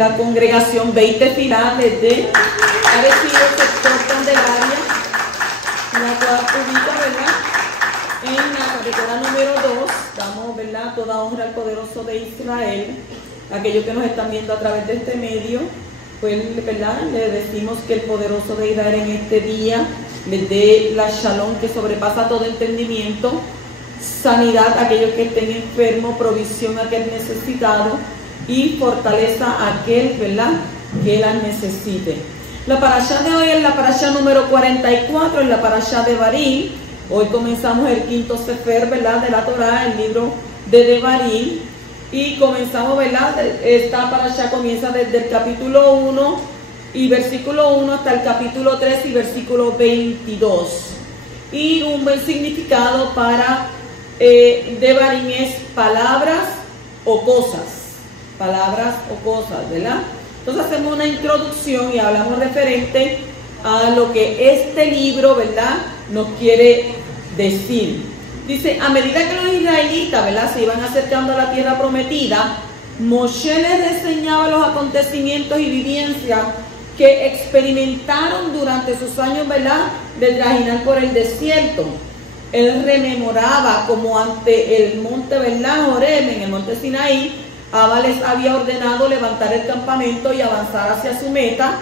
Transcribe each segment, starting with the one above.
la congregación 20 finales de Arecibo, sector Candelaria, la cual ubica, ¿verdad?, en la carretera número 2. Damos, ¿verdad?, toda honra al poderoso de Israel. Aquellos que nos están viendo a través de este medio, pues, ¿verdad?, le decimos que el poderoso de Israel en este día les dé la shalom que sobrepasa todo entendimiento, sanidad a aquellos que estén enfermos, provisión a aquel necesitado y fortaleza a aquel, ¿verdad?, que las necesite. La parashá de hoy es la parashá número 44, es la parashá de Devarim. Hoy comenzamos el quinto sefer, ¿verdad?, de la Torá, el libro de Devarim, y comenzamos, ¿verdad?, esta parashá comienza desde el capítulo 1 y versículo 1 hasta el capítulo 3 y versículo 22. Y un buen significado para Devarim es palabras o cosas, ¿verdad? Entonces hacemos una introducción y hablamos referente a lo que este libro, ¿verdad?, nos quiere decir. Dice, a medida que los israelitas, ¿verdad?, se iban acercando a la tierra prometida, Moshe les reseñaba los acontecimientos y vivencias que experimentaron durante sus años, ¿verdad?, de trajinar por el desierto. Él rememoraba como ante el monte, ¿verdad?, Horeb, en el monte Sinaí, Abba les había ordenado levantar el campamento y avanzar hacia su meta,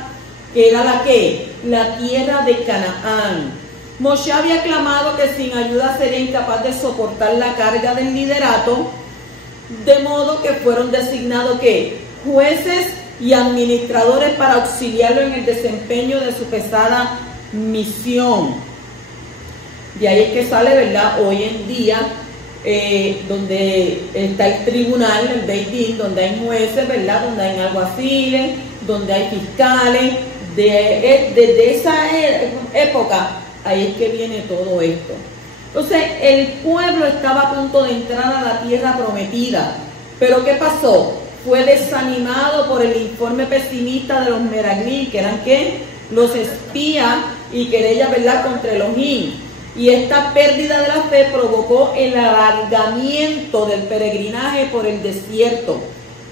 que era la tierra de Canaán. Moshe había clamado que sin ayuda sería incapaz de soportar la carga del liderato, de modo que fueron designados jueces y administradores para auxiliarlo en el desempeño de su pesada misión. De ahí es que sale, ¿verdad?, hoy en día, donde está el tribunal, el Beit Din, donde hay jueces, ¿verdad?, donde hay alguaciles, donde hay fiscales. Desde esa época, ahí es que viene todo esto. Entonces, el pueblo estaba a punto de entrar a la tierra prometida. Pero ¿qué pasó? Fue desanimado por el informe pesimista de los Meraglim, que eran los espías y querellas, ¿verdad?, contra Elohim. Y esta pérdida de la fe provocó el alargamiento del peregrinaje por el desierto,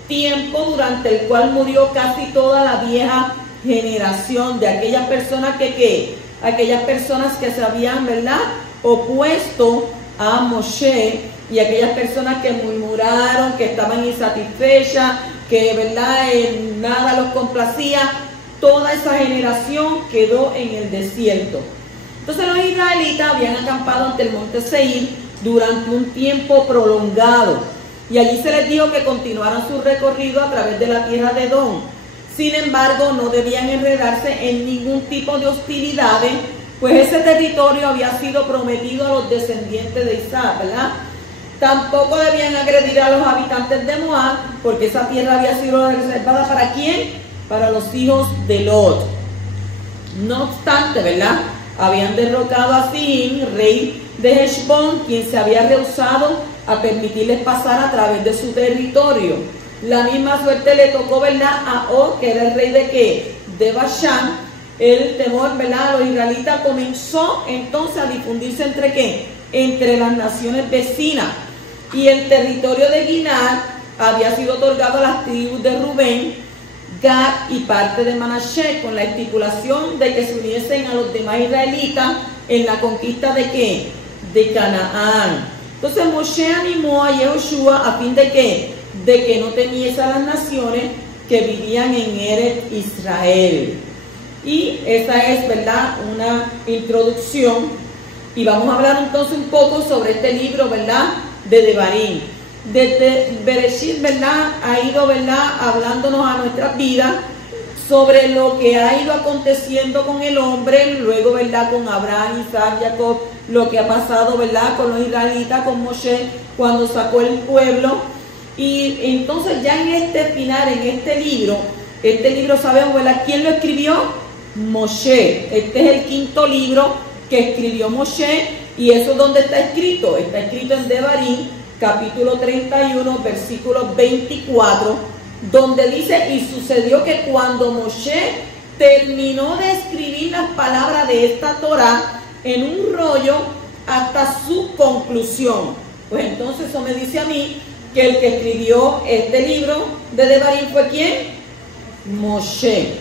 tiempo durante el cual murió casi toda la vieja generación de aquellas personas aquellas personas que se habían, ¿verdad?, opuesto a Moshe, y aquellas personas que murmuraron, que estaban insatisfechas, que, ¿verdad?, nada los complacía. Toda esa generación quedó en el desierto. Entonces los israelitas habían acampado ante el monte Seir durante un tiempo prolongado, y allí se les dijo que continuaran su recorrido a través de la tierra de Edom. Sin embargo, no debían enredarse en ningún tipo de hostilidades, pues ese territorio había sido prometido a los descendientes de Isaac, ¿verdad? Tampoco debían agredir a los habitantes de Moab, porque esa tierra había sido reservada ¿para quién? Para los hijos de Lot. No obstante, ¿verdad?, habían derrocado a Sihín, rey de Heshbón, quien se había rehusado a permitirles pasar a través de su territorio. La misma suerte le tocó, ¿verdad?, a Og, que era el rey de Bashán. El temor, ¿verdad?, a los israelitas comenzó entonces a difundirse entre las naciones vecinas. Y el territorio de Gilead había sido otorgado a las tribus de Rubén, Gad y parte de Manasés, con la estipulación de que se uniesen a los demás israelitas en la conquista de Canaán. Entonces Moshe animó a Yehoshua a fin de que no temiese a las naciones que vivían en Eretz Israel. Y esa es, ¿verdad?, una introducción, y vamos a hablar entonces un poco sobre este libro, ¿verdad?, de Devarim. Desde Bereshit, ¿verdad?, ha ido, ¿verdad?, hablándonos a nuestras vidas sobre lo que ha ido aconteciendo con el hombre, luego, ¿verdad?, con Abraham, Isaac, Jacob, lo que ha pasado, ¿verdad?, con los israelitas, con Moshe, cuando sacó el pueblo. Y entonces ya en este final, en este libro sabemos, ¿verdad?, ¿quién lo escribió? Moshe. Este es el quinto libro que escribió Moshe, y eso es donde está escrito en Devarim, capítulo 31, versículo 24, donde dice, y sucedió que cuando Moshe terminó de escribir las palabras de esta Torá en un rollo hasta su conclusión. Pues entonces eso me dice a mí que el que escribió este libro de Devarim fue ¿quién? Moshe.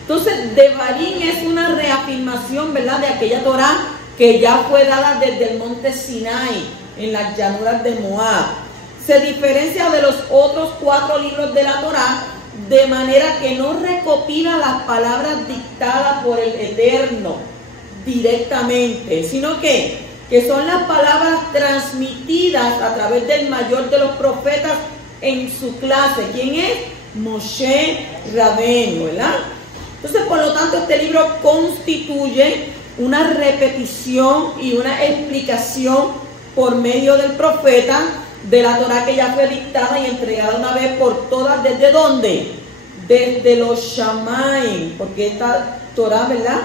Entonces, Devarim es una reafirmación, ¿verdad?, de aquella Torá que ya fue dada desde el monte Sinai, en las llanuras de Moab. Se diferencia de los otros 4 libros de la Torá, de manera que no recopila las palabras dictadas por el Eterno directamente, sino que son las palabras transmitidas a través del mayor de los profetas en su clase. ¿Quién es? Moshe Rabbeinu, ¿verdad? Entonces, por lo tanto, este libro constituye una repetición y una explicación por medio del profeta de la Torá que ya fue dictada y entregada una vez por todas. ¿Desde dónde? Desde los Shamaim, porque esta Torá, ¿verdad?,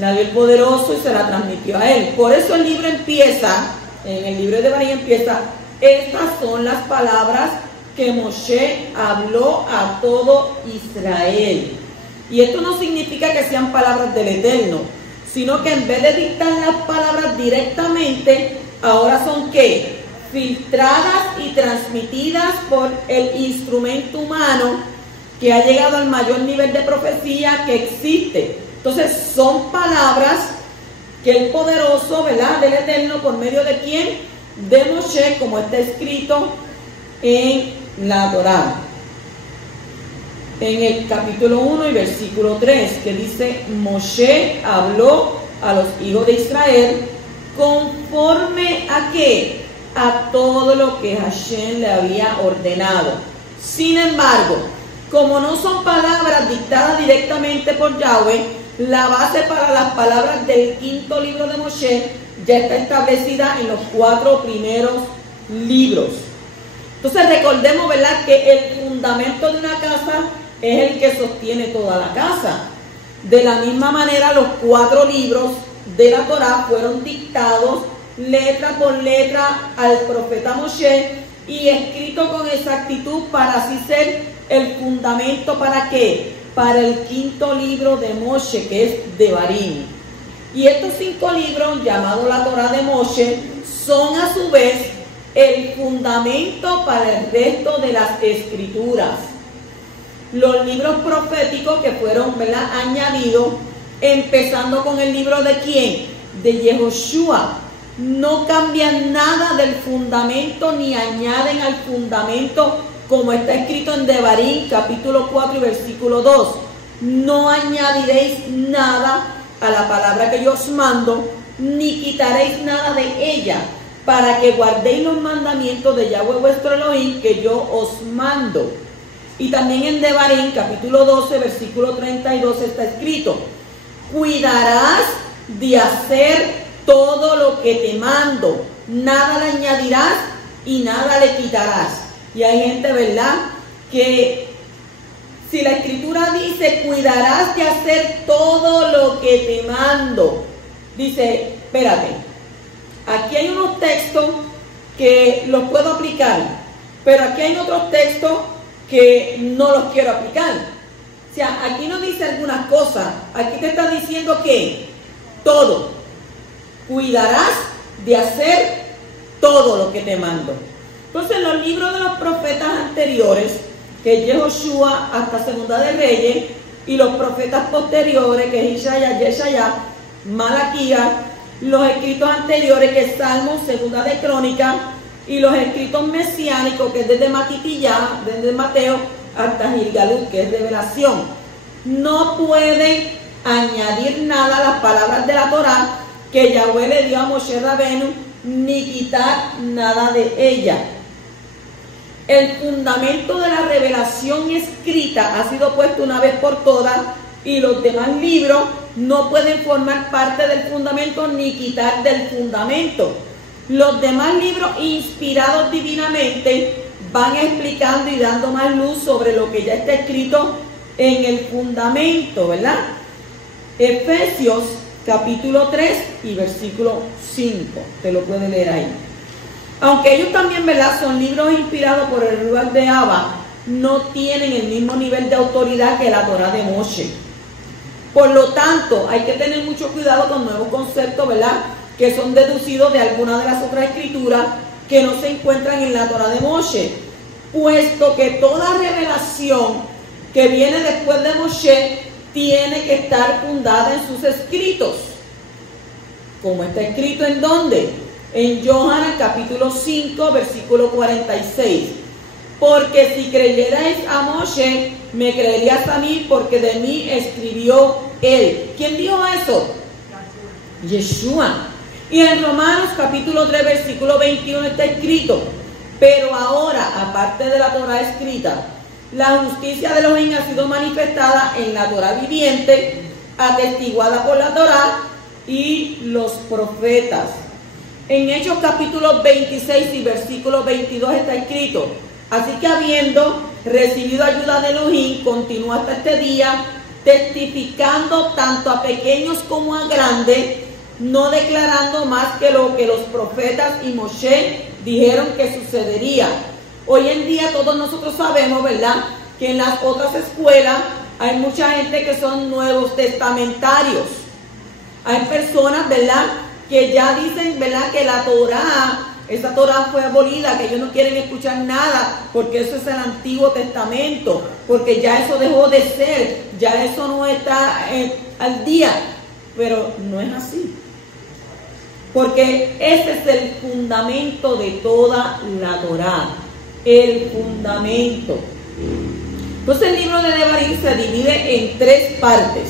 la dio el Poderoso y se la transmitió a él. Por eso el libro empieza, en el libro de Devarim empieza: estas son las palabras que Moshe habló a todo Israel. Y esto no significa que sean palabras del Eterno, sino que en vez de dictar las palabras directamente, ahora son ¿qué? Filtradas y transmitidas por el instrumento humano que ha llegado al mayor nivel de profecía que existe. Entonces son palabras que el Poderoso, ¿verdad?, del Eterno, por medio de ¿quién? De Moshe, como está escrito en la Torá, en el capítulo 1 y versículo 3, que dice: Moshe habló a los hijos de Israel conforme a ¿qué? A todo lo que Hashem le había ordenado. Sin embargo, como no son palabras dictadas directamente por Yahweh, la base para las palabras del 5º libro de Moshe ya está establecida en los 4 primeros libros. Entonces recordemos, ¿verdad?, que el fundamento de una casa es el que sostiene toda la casa. De la misma manera, los 4 libros de la Torá fueron dictados letra por letra al profeta Moshe y escrito con exactitud para así ser el fundamento ¿para qué? Para el 5º libro de Moshe, que es Devarim. Y estos 5 libros, llamados la Torá de Moshe, son a su vez el fundamento para el resto de las escrituras. Los libros proféticos que fueron, ¿verdad?, añadidos, empezando con el libro de ¿quién? De Yehoshua, no cambian nada del fundamento ni añaden al fundamento, como está escrito en Devarim, capítulo 4 y versículo 2. No añadiréis nada a la palabra que yo os mando, ni quitaréis nada de ella, para que guardéis los mandamientos de Yahweh vuestro Elohim que yo os mando. Y también en Devarim, capítulo 12, versículo 32 está escrito: cuidarás de hacer todo lo que te mando, nada le añadirás y nada le quitarás. Y hay gente, ¿verdad?, que si la escritura dice cuidarás de hacer todo lo que te mando, dice, espérate, aquí hay unos textos que los puedo aplicar, pero aquí hay otros textos que no los quiero aplicar. O sea, aquí no dice algunas cosas, aquí te está diciendo que todo, cuidarás de hacer todo lo que te mando. Entonces, los libros de los profetas anteriores, que es Yehoshua hasta Segunda de Reyes, y los profetas posteriores, que es Isaías, Yeshayá, Malaquías, los escritos anteriores, que es Salmos, Segunda de Crónicas, y los escritos mesiánicos, que es desde Matitiyá, desde Mateo, hasta Gilgalut, que es Revelación. No pueden añadir nada a las palabras de la Torá que Yahweh le dio a Moshe Rabbeinu, ni quitar nada de ella. El fundamento de la revelación escrita ha sido puesto una vez por todas y los demás libros no pueden formar parte del fundamento ni quitar del fundamento. Los demás libros inspirados divinamente van explicando y dando más luz sobre lo que ya está escrito en el fundamento, ¿verdad? Efesios capítulo 3 y versículo 5, te lo pueden leer ahí. Aunque ellos también, ¿verdad?, son libros inspirados por el Ruach de Abba, no tienen el mismo nivel de autoridad que la Torá de Moshe. Por lo tanto, hay que tener mucho cuidado con nuevos conceptos, ¿verdad?, que son deducidos de alguna de las otras escrituras que no se encuentran en la Torá de Moshe, puesto que toda revelación que viene después de Moshe, tiene que estar fundada en sus escritos. Como está escrito ¿en dónde? En Yohanan capítulo 5, versículo 46. Porque si creyerais a Moshe, me creerías a mí, porque de mí escribió él. ¿Quién dijo eso? Yeshua. Y en Romanos capítulo 3, versículo 21 está escrito: pero ahora, aparte de la Torá escrita, la justicia de Elohim ha sido manifestada en la Torá viviente, atestiguada por la Torá y los profetas. En Hechos capítulo 26 y versículo 22 está escrito: así que habiendo recibido ayuda de Elohim, continúa hasta este día, testificando tanto a pequeños como a grandes, no declarando más que lo que los profetas y Moshe dijeron que sucedería. Hoy en día todos nosotros sabemos, ¿verdad?, que en las otras escuelas hay mucha gente que son nuevos testamentarios. Hay personas, ¿verdad?, que ya dicen, ¿verdad?, que la Torá, esa Torá fue abolida, que ellos no quieren escuchar nada, porque eso es el Antiguo Testamento, porque ya eso dejó de ser, ya eso no está al día. Pero no es así, porque ese es el fundamento de toda la Torá, el fundamento. Entonces el libro de Devarim se divide en tres partes.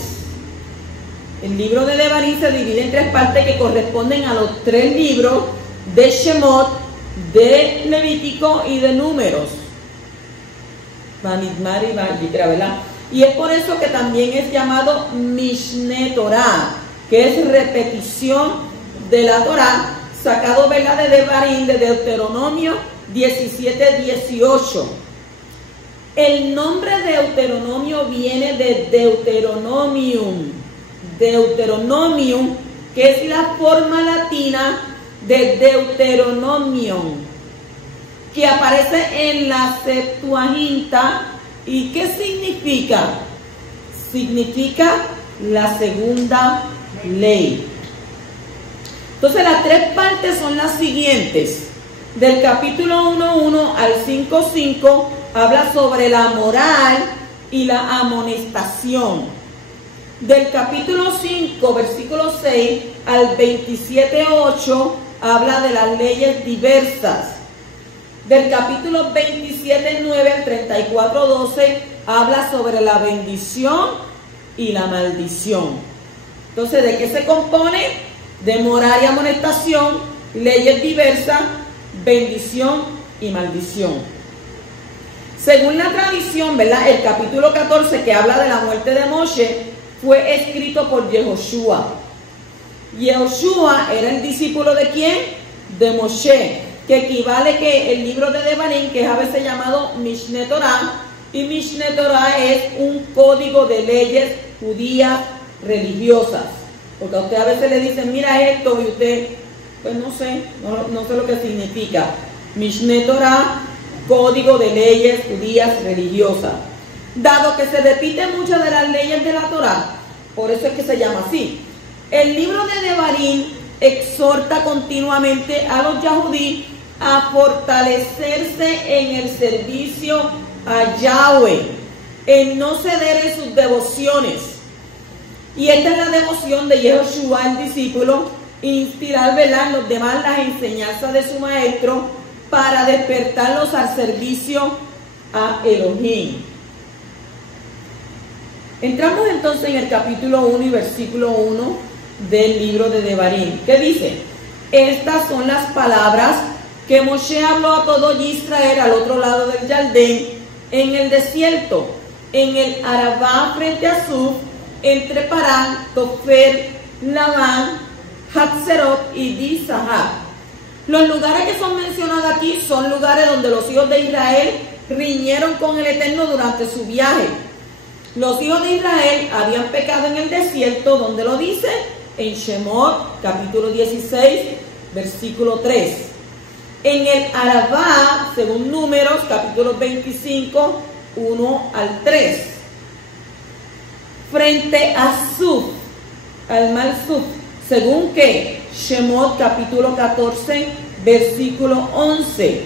El libro de Devarim se divide en tres partes que corresponden a los tres libros de Shemot, de Levítico y de Números. Bamidbar y Vayikra, ¿verdad? Y es por eso que también es llamado Mishne Torah, que es repetición de la Torah, sacado, ¿verdad?, de Devarim, de Deuteronomio 17:18. El nombre Deuteronomio viene de Deuteronomium. Deuteronomium, que es la forma latina de Deuteronomium, que aparece en la Septuaginta. ¿Y qué significa? Significa la segunda ley. Entonces las tres partes son las siguientes. Del capítulo 1:1 al 5:5 habla sobre la moral y la amonestación. Del capítulo 5, versículo 6 al 27:8 habla de las leyes diversas. Del capítulo 27:9 al 34:12 habla sobre la bendición y la maldición. Entonces, ¿de qué se compone? De moral y amonestación, leyes diversas, bendición y maldición. Según la tradición, ¿verdad?, el capítulo 14, que habla de la muerte de Moshe, fue escrito por Yehoshua. Yehoshua era el discípulo ¿de quién? De Moshe, que equivale que el libro de Devarim, que es a veces llamado Mishne Torah, y Mishne Torah es un código de leyes judías religiosas. Porque a usted a veces le dicen, mira esto, y usted, pues no sé lo que significa. Mishne Torah, código de leyes judías religiosas. Dado que se repiten muchas de las leyes de la Torah, por eso es que se llama así. El libro de Devarim exhorta continuamente a los yahudí a fortalecerse en el servicio a Yahweh, en no ceder en sus devociones. Y esta es la devoción de Yehoshua, el discípulo, inspirar, ¿verdad?, en los demás las enseñanzas de su maestro para despertarlos al servicio a Elohim. Entramos entonces en el capítulo 1 y versículo 1 del libro de Devarim. ¿Qué dice? Estas son las palabras que Moshe habló a todo Israel al otro lado del Jardín, en el desierto, en el Arabá frente a Suf, entre Parán, Tofer, Labán, Hatzerot y Dizahar. Los lugares que son mencionados aquí son lugares donde los hijos de Israel riñeron con el Eterno durante su viaje. Los hijos de Israel habían pecado en el desierto, donde lo dice en Shemot, capítulo 16, versículo 3. En el Arabá, según Números, capítulo 25, 1 al 3. Frente a Suf, al Mar Suf, según que Shemot, capítulo 14, versículo 11.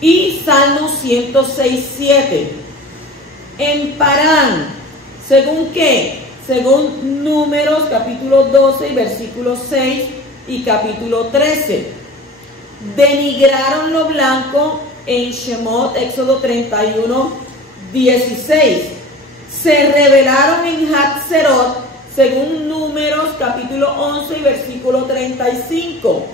Y Salmo 106, 7. en Parán. ¿Según qué? Según Números capítulo 12 y versículo 6 y capítulo 13. Denigraron lo blanco en Shemot, Éxodo 31, 16. Se rebelaron en Hatzerot, según Números capítulo 11 y versículo 35.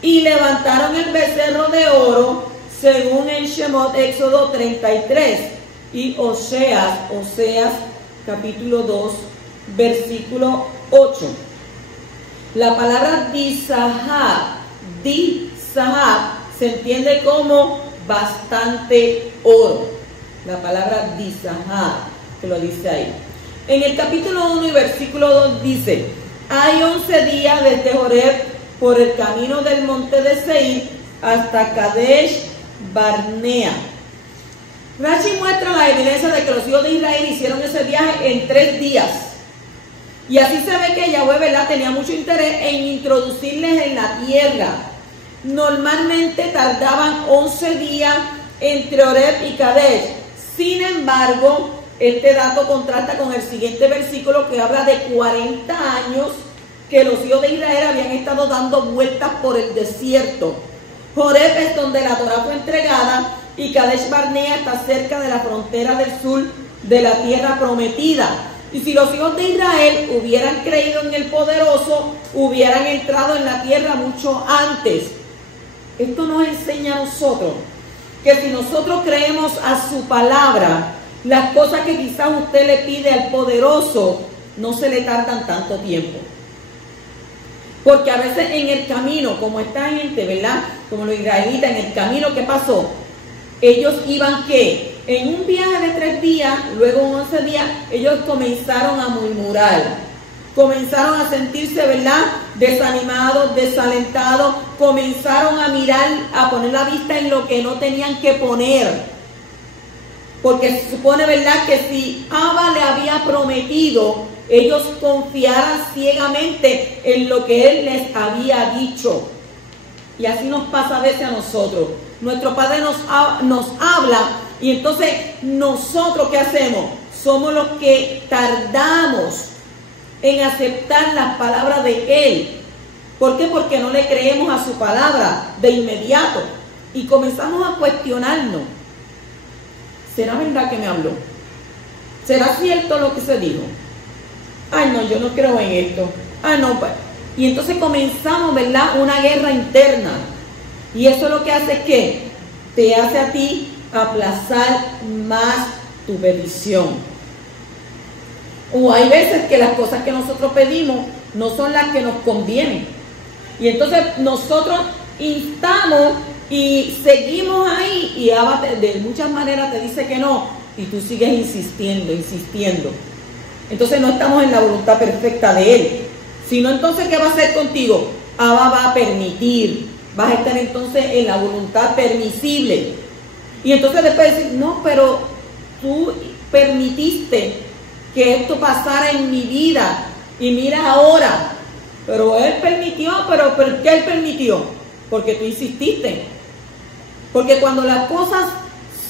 Y levantaron el becerro de oro, según en Shemot, Éxodo 33. Y Oseas capítulo 2, versículo 8. La palabra disahab se entiende como bastante oro. La palabra disahab, que lo dice ahí. En el capítulo 1 y versículo 2 dice: hay 11 días desde Horeb por el camino del monte de Seir hasta Kadesh Barnea. Rashi muestra la evidencia de que los hijos de Israel hicieron ese viaje en 3 días. Y así se ve que Yahweh, ¿verdad?, tenía mucho interés en introducirles en la tierra. Normalmente tardaban 11 días entre Horeb y Kadesh. Sin embargo, este dato contrasta con el siguiente versículo que habla de 40 años que los hijos de Israel habían estado dando vueltas por el desierto. Horeb es donde la Torá fue entregada y Kadesh Barnea está cerca de la frontera del sur de la tierra prometida. Y si los hijos de Israel hubieran creído en el poderoso, hubieran entrado en la tierra mucho antes. Esto nos enseña a nosotros que si nosotros creemos a su palabra, las cosas que quizás usted le pide al poderoso no se le tardan tanto tiempo. Porque a veces en el camino, como esta gente, ¿verdad?, como los israelitas, en el camino, ¿qué pasó? Ellos iban, ¿qué? En un viaje de 3 días, luego en 11 días, ellos comenzaron a murmurar. Comenzaron a sentirse, ¿verdad?, desanimados, desalentados. Comenzaron a mirar, a poner la vista en lo que no tenían que poner. Porque se supone, ¿verdad?, que si Abba le había prometido, ellos confiaran ciegamente en lo que Él les había dicho. Y así nos pasa a veces a nosotros. Nuestro Padre nos habla y entonces nosotros, ¿qué hacemos? Somos los que tardamos en aceptar las palabras de Él. ¿Por qué? Porque no le creemos a su palabra de inmediato. Y comenzamos a cuestionarnos. ¿Será verdad que me habló? ¿Será cierto lo que se dijo? Ay, no, yo no creo en esto. Ah, no. Y entonces comenzamos, ¿verdad?, una guerra interna. Y eso lo que hace es que te hace a ti aplazar más tu petición. O hay veces que las cosas que nosotros pedimos no son las que nos convienen. Y entonces nosotros instamos y seguimos ahí y Abba de muchas maneras te dice que no. Y tú sigues insistiendo. Entonces no estamos en la voluntad perfecta de Él. Sino entonces, ¿qué va a hacer contigo? Abba va a permitir. Vas a estar entonces en la voluntad permisible. Y entonces después decir, no, pero tú permitiste que esto pasara en mi vida. Y mira ahora. Pero Él permitió, pero ¿por qué Él permitió? Porque tú insististe. Porque cuando las cosas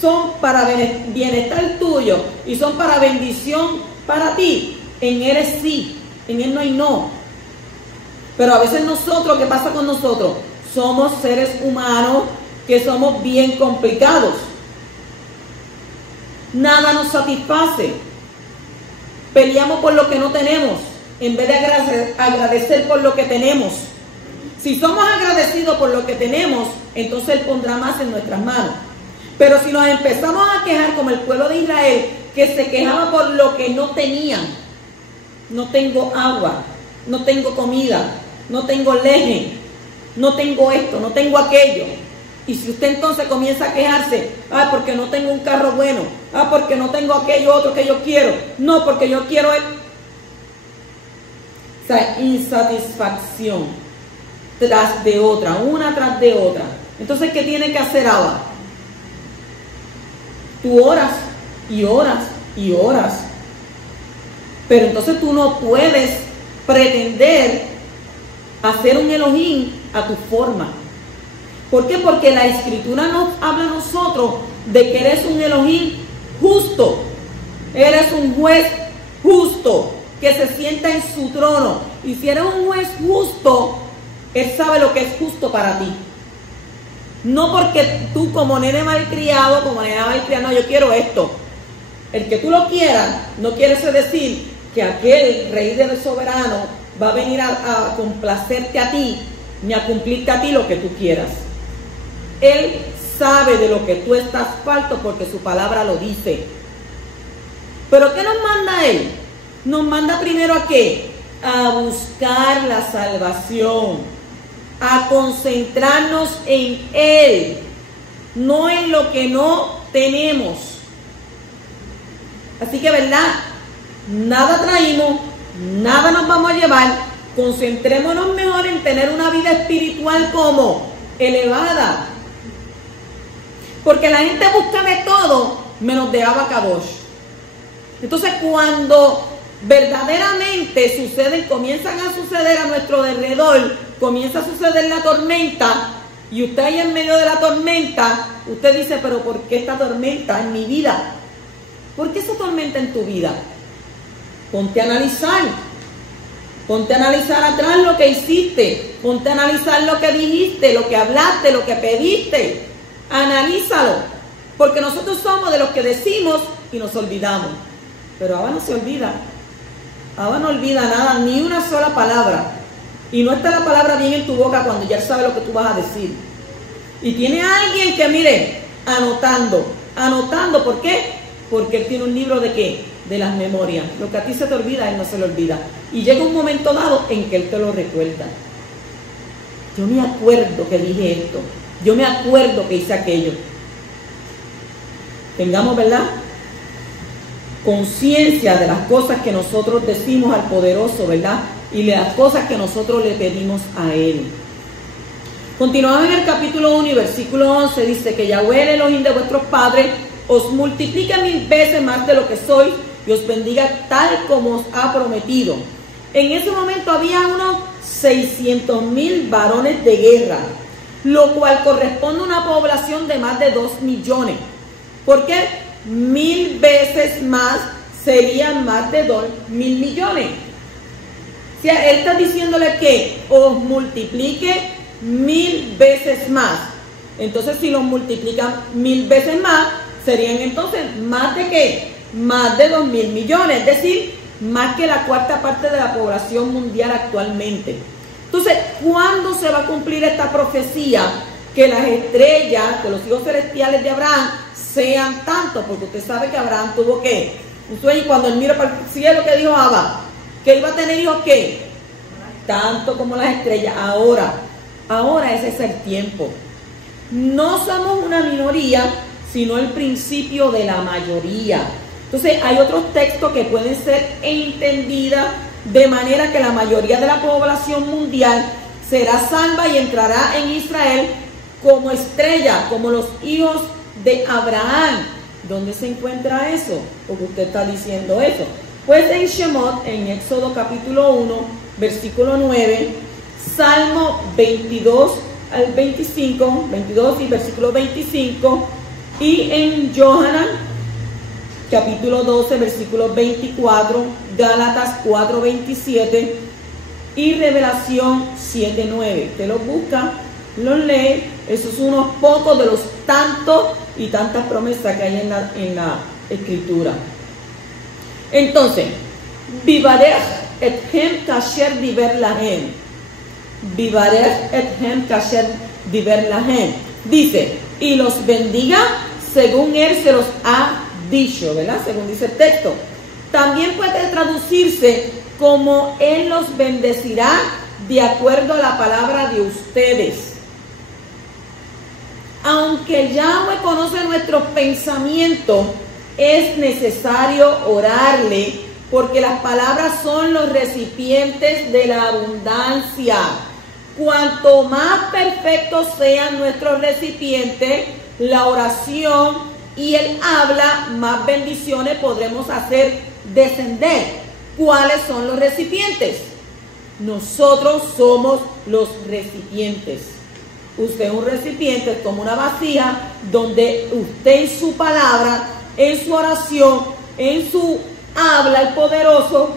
son para bienestar tuyo y son para bendición para ti, en Él es sí, en Él no hay no. Pero a veces nosotros, ¿qué pasa con nosotros? Somos seres humanos que somos bien complicados. Nada nos satisface. Peleamos por lo que no tenemos en vez de agradecer por lo que tenemos. Si somos agradecidos por lo que tenemos, entonces Él pondrá más en nuestras manos. Pero si nos empezamos a quejar como el pueblo de Israel, que se quejaba por lo que no tenían, no tengo agua, no tengo comida, no tengo leche, no tengo esto, no tengo aquello. Y si usted entonces comienza a quejarse, porque no tengo un carro bueno, porque no tengo aquello otro que yo quiero, no, porque yo quiero o sea, insatisfacción tras de otra, una tras de otra. Entonces, ¿qué tiene que hacer ahora? Tú oras y oras y oras. Pero entonces tú no puedes pretender hacer un Elohim a tu forma. ¿Por qué? Porque la Escritura nos habla a nosotros de que eres un Elohim justo, Eres un juez justo que se sienta en su trono. Y si eres un juez justo, Él sabe lo que es justo para ti. No porque tú como nene malcriado, no, yo quiero esto. El que tú lo quieras, no quiere decir que aquel rey del soberano va a venir a complacerte a ti, ni a cumplirte a ti lo que tú quieras. Él sabe de lo que tú estás falto porque su palabra lo dice. ¿Pero qué nos manda Él? Nos manda primero ¿a qué? A buscar la salvación, a concentrarnos en Él, no en lo que no tenemos. Así que, ¿verdad? Nada traímos, nada nos vamos a llevar. Concentrémonos mejor en tener una vida espiritual como elevada. Porque la gente busca de todo menos de Abacadosh. Entonces, cuando verdaderamente comienzan a suceder a nuestro alrededor, comienza a suceder la tormenta, y usted ahí en medio de la tormenta, usted dice, pero ¿por qué esta tormenta en mi vida? ¿Por qué esa tormenta en tu vida? Ponte a analizar. Ponte a analizar atrás lo que hiciste. Ponte a analizar lo que dijiste, lo que hablaste, lo que pediste. Analízalo. Porque nosotros somos de los que decimos y nos olvidamos. Pero Abba no se olvida. Abba no olvida nada, ni una sola palabra. Y no está la palabra bien en tu boca cuando ya sabe lo que tú vas a decir. Y tiene a alguien que, mire, anotando. ¿Por qué? Porque Él tiene un libro de ¿qué? De las memorias. Lo que a ti se te olvida, Él no se lo olvida. Y llega un momento dado en que Él te lo recuerda. Yo me acuerdo que dije esto. Yo me acuerdo que hice aquello. Tengamos, ¿verdad?, conciencia de las cosas que nosotros decimos al poderoso, ¿verdad? Y de las cosas que nosotros le pedimos a Él. Continuamos en el capítulo 1 y versículo 11. Dice que Yahweh, el Elohim de vuestros padres, os multiplique 1000 veces más de lo que sois y os bendiga tal como os ha prometido. En ese momento había unos 600,000 varones de guerra, lo cual corresponde a una población de más de 2 millones. ¿Por qué? 1000 veces más serían más de 2.000 millones. O sea, Él está diciéndole que os multiplique 1000 veces más. Entonces, si los multiplican 1000 veces más, serían entonces más de ¿qué? Más de 2.000 millones, es decir, más que la cuarta parte de la población mundial actualmente. Entonces, ¿cuándo se va a cumplir esta profecía? Que las estrellas de los hijos celestiales de Abraham sean tantos, porque usted sabe que Abraham tuvo ¿qué? Un sueño, y cuando él mira para el cielo, ¿qué dijo Abba? Que iba a tener hijos ¿qué? Tanto como las estrellas. Ahora ese es el tiempo. No somos una minoría, sino el principio de la mayoría. Entonces hay otros textos que pueden ser entendidas de manera que la mayoría de la población mundial será salva y entrará en Israel como estrella, como los hijos de Abraham. ¿Dónde se encuentra eso? Porque usted está diciendo eso. Pues en Shemot, en Éxodo capítulo 1, versículo 9, Salmo 22 al 25, 22 y versículo 25, y en Johanan capítulo 12, versículo 24, Gálatas 4, 27 y Revelación 7, 9. Usted los busca, los lee. Esos son unos pocos de los tantos y tantas promesas que hay en la Escritura. Entonces, Vivarech ethem kasher diber lahem. Vivarech ethem kasher diber lahem. Dice, y los bendiga según Él se los ha dicho, ¿verdad? Según dice el texto. También puede traducirse como Él los bendecirá de acuerdo a la palabra de ustedes. Aunque Yahweh conoce nuestros pensamientos, es necesario orarle, porque las palabras son los recipientes de la abundancia. Cuanto más perfectos sean nuestros recipientes, la oración y el habla, más bendiciones podremos hacer descender. ¿Cuáles son los recipientes? Nosotros somos los recipientes. Usted es un recipiente, es como una vasija donde usted en su palabra, en su oración, en su habla, el poderoso,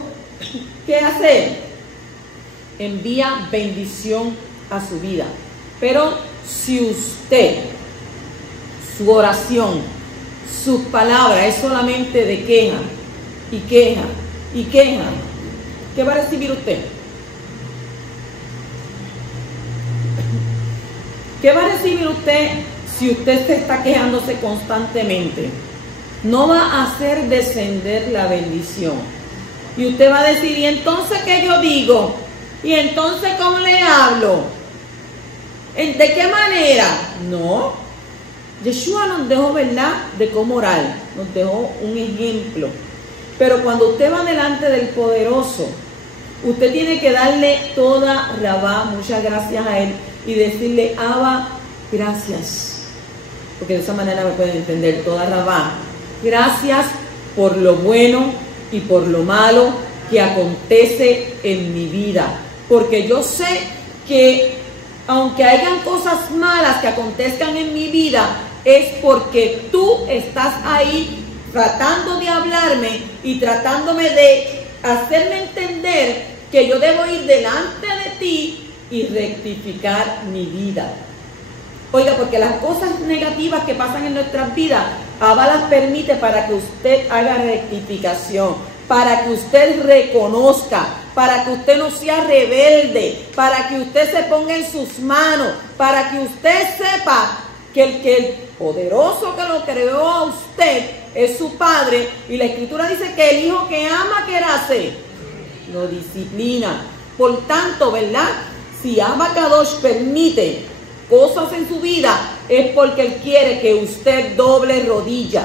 ¿qué hace? Envía bendición a su vida. Pero si usted, su oración, sus palabras es solamente de queja y queja y queja, ¿qué va a recibir usted? ¿Qué va a recibir usted si usted se está quejándose constantemente? No va a hacer descender la bendición. Y usted va a decir, ¿y entonces qué yo digo? ¿Y entonces cómo le hablo? ¿De qué manera? No. Yeshua nos dejó, ¿verdad?, de cómo orar. Nos dejó un ejemplo. Pero cuando usted va delante del poderoso, usted tiene que darle toda rabá, muchas gracias a él, y decirle, Abba, gracias. Porque de esa manera me pueden entender, toda rabá. Gracias por lo bueno y por lo malo que acontece en mi vida. Porque yo sé que aunque hayan cosas malas que acontezcan en mi vida, es porque tú estás ahí tratando de hablarme y tratándome de hacerme entender que yo debo ir delante de ti y rectificar mi vida. Oiga, porque las cosas negativas que pasan en nuestras vidas, Abba las permite para que usted haga rectificación, para que usted reconozca, para que usted no sea rebelde, para que usted se ponga en sus manos, para que usted sepa que el poderoso que lo creó a usted es su padre, y la escritura dice que el hijo que ama, ¿qué hace? Lo disciplina. Por tanto, ¿verdad? Si Abba Kadosh permite cosas en su vida, es porque él quiere que usted doble rodilla.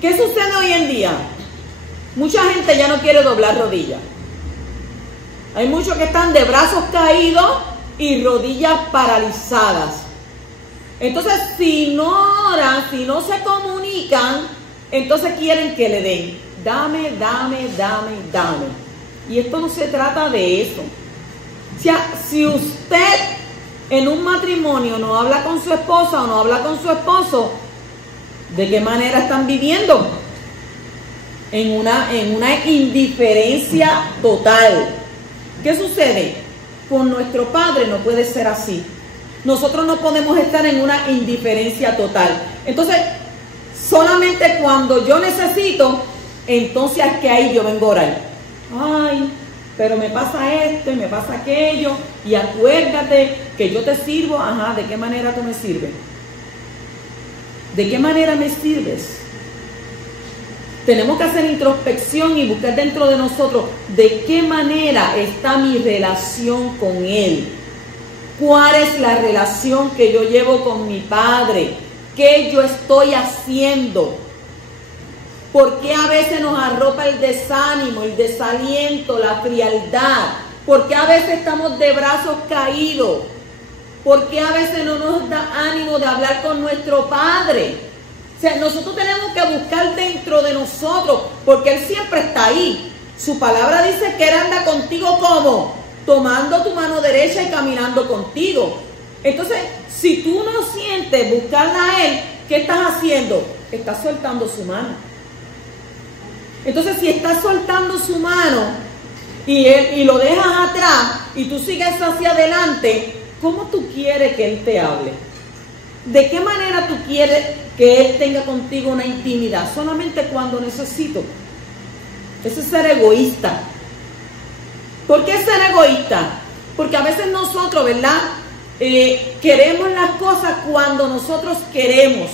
¿Qué sucede hoy en día? Mucha gente ya no quiere doblar rodillas. Hay muchos que están de brazos caídos y rodillas paralizadas. Entonces, si no oran, si no se comunican, entonces quieren que le den. Dame, dame, dame, dame. Y esto no se trata de eso. O sea, si usted en un matrimonio no habla con su esposa o no habla con su esposo, ¿de qué manera están viviendo? En una indiferencia total. ¿Qué sucede? Con nuestro Padre no puede ser así. Nosotros no podemos estar en una indiferencia total. Entonces, solamente cuando yo necesito, entonces es que ahí yo vengo a orar. Ay, pero me pasa esto y me pasa aquello, y acuérdate que yo te sirvo. Ajá, ¿de qué manera tú me sirves? ¿De qué manera me sirves? Tenemos que hacer introspección y buscar dentro de nosotros de qué manera está mi relación con Él. ¿Cuál es la relación que yo llevo con mi Padre? ¿Qué yo estoy haciendo? ¿Por qué a veces nos arropa el desánimo, el desaliento, la frialdad? ¿Por qué a veces estamos de brazos caídos? ¿Por qué a veces no nos da ánimo de hablar con nuestro Padre? O sea, nosotros tenemos que buscar dentro de nosotros, porque Él siempre está ahí. Su palabra dice que Él anda contigo como tomando tu mano derecha y caminando contigo. Entonces, si tú no sientes buscarla a Él, ¿qué estás haciendo? Estás soltando su mano. Entonces, si estás soltando su mano y lo dejas atrás y tú sigues hacia adelante, ¿cómo tú quieres que Él te hable? ¿De qué manera tú quieres que Él tenga contigo una intimidad? Solamente cuando necesito. Eso es ser egoísta. ¿Por qué ser egoísta? Porque a veces nosotros, ¿verdad? Queremos las cosas cuando nosotros queremos.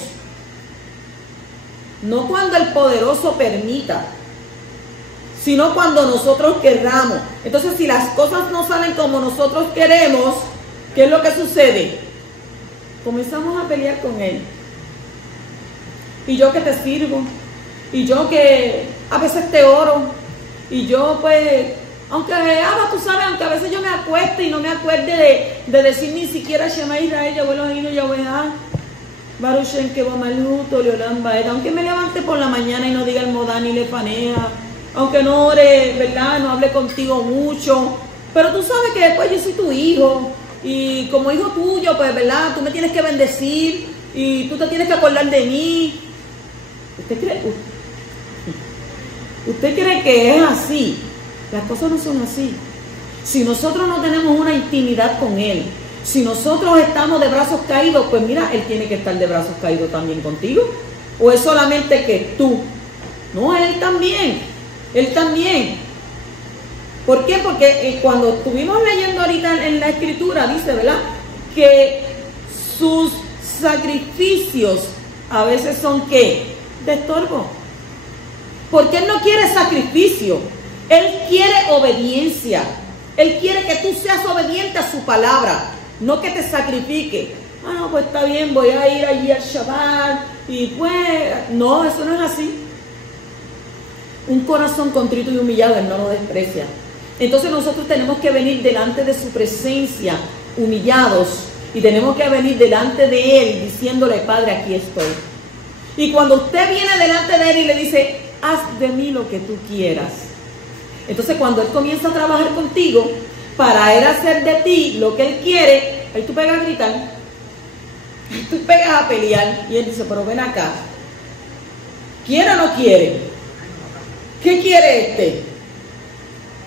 No cuando el poderoso permita, sino cuando nosotros querramos. Entonces, si las cosas no salen como nosotros queremos, ¿qué es lo que sucede? Comenzamos a pelear con Él. Y yo que te sirvo, y yo que a veces te oro, y yo pues, aunque tú sabes, aunque a veces yo me acueste y no me acuerde de decir ni siquiera Shema Israel, Yahweh Elohim, Yahweh Baruch Shem Kevod Malhuto, Leolam Baed, aunque me levante por la mañana y no diga el Modán ni le panea, aunque no ore, ¿verdad? No hable contigo mucho, pero tú sabes que después yo soy tu hijo, y como hijo tuyo, pues, ¿verdad? Tú me tienes que bendecir, y tú te tienes que acordar de mí. ¿Usted cree que es así? Las cosas no son así. Si nosotros no tenemos una intimidad con Él, si nosotros estamos de brazos caídos, pues mira, Él tiene que estar de brazos caídos también contigo. ¿O es solamente que tú? No, Él también. Él también. ¿Por qué? Porque cuando estuvimos leyendo ahorita en la Escritura, dice, ¿verdad?, que sus sacrificios a veces son, ¿qué?, de estorbo. Porque Él no quiere sacrificio. Él quiere obediencia. Él quiere que tú seas obediente a su palabra, no que te sacrifique. Ah, no, pues está bien, voy a ir allí al Shabbat y pues... No, eso no es así. Un corazón contrito y humillado Él no lo desprecia. Entonces nosotros tenemos que venir delante de su presencia humillados y tenemos que venir delante de Él diciéndole, Padre, aquí estoy. Y cuando usted viene delante de Él y le dice, haz de mí lo que tú quieras, entonces cuando Él comienza a trabajar contigo para Él hacer de ti lo que Él quiere, ahí tú pegas a gritar, ahí tú pegas a pelear y Él dice, pero ven acá, ¿quiere o no quiere? ¿Qué quiere este?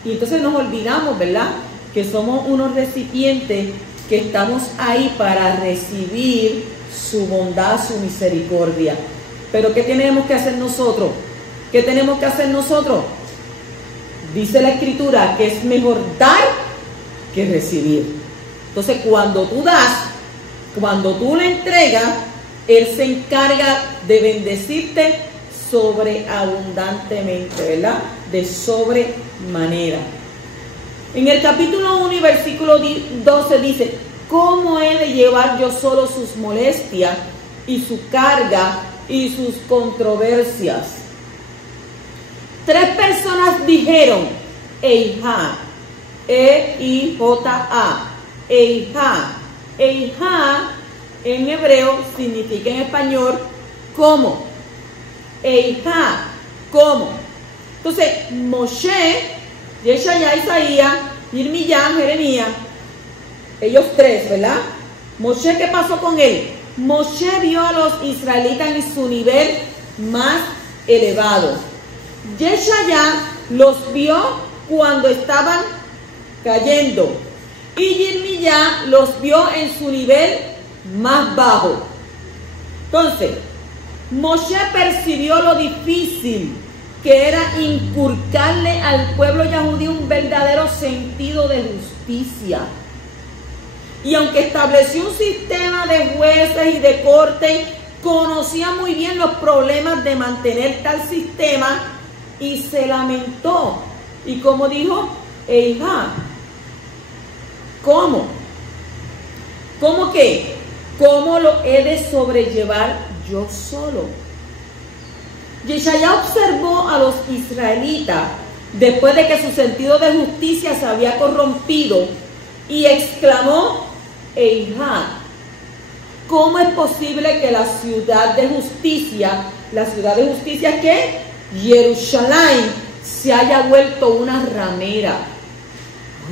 Y entonces nos olvidamos, ¿verdad?, que somos unos recipientes que estamos ahí para recibir su bondad, su misericordia. Pero ¿qué tenemos que hacer nosotros? ¿Qué tenemos que hacer nosotros? Dice la Escritura que es mejor dar que recibir. Entonces cuando tú das, cuando tú le entregas, Él se encarga de bendecirte sobreabundantemente, ¿verdad?, de sobremanera. En el capítulo 1 y versículo 12 dice, ¿cómo he de llevar yo solo sus molestias y su carga y sus controversias? 3 personas dijeron, Eijá, E-I-J-A, Eijá. Eijá en hebreo significa en español, ¿cómo? Eijá, ¿cómo? Entonces, Moshe, Yeshaya, Isaías, Yirmiyah, Jeremías, ellos 3, ¿verdad? Moshe, ¿qué pasó con él? Moshe vio a los israelitas en su nivel más elevado. Yeshaya los vio cuando estaban cayendo. Y Yirmiyah los vio en su nivel más bajo. Entonces, Moshe percibió lo difícil que era inculcarle al pueblo yahudí un verdadero sentido de justicia. Y aunque estableció un sistema de jueces y de corte, conocía muy bien los problemas de mantener tal sistema y se lamentó. Y como dijo, Eijá, ¿cómo? ¿Cómo qué? ¿Cómo lo he de sobrellevar yo solo? Yeshaya observó a los israelitas después de que su sentido de justicia se había corrompido y exclamó, Eijá, ¿cómo es posible que la ciudad de justicia ¿qué? Jerusalén, se haya vuelto una ramera?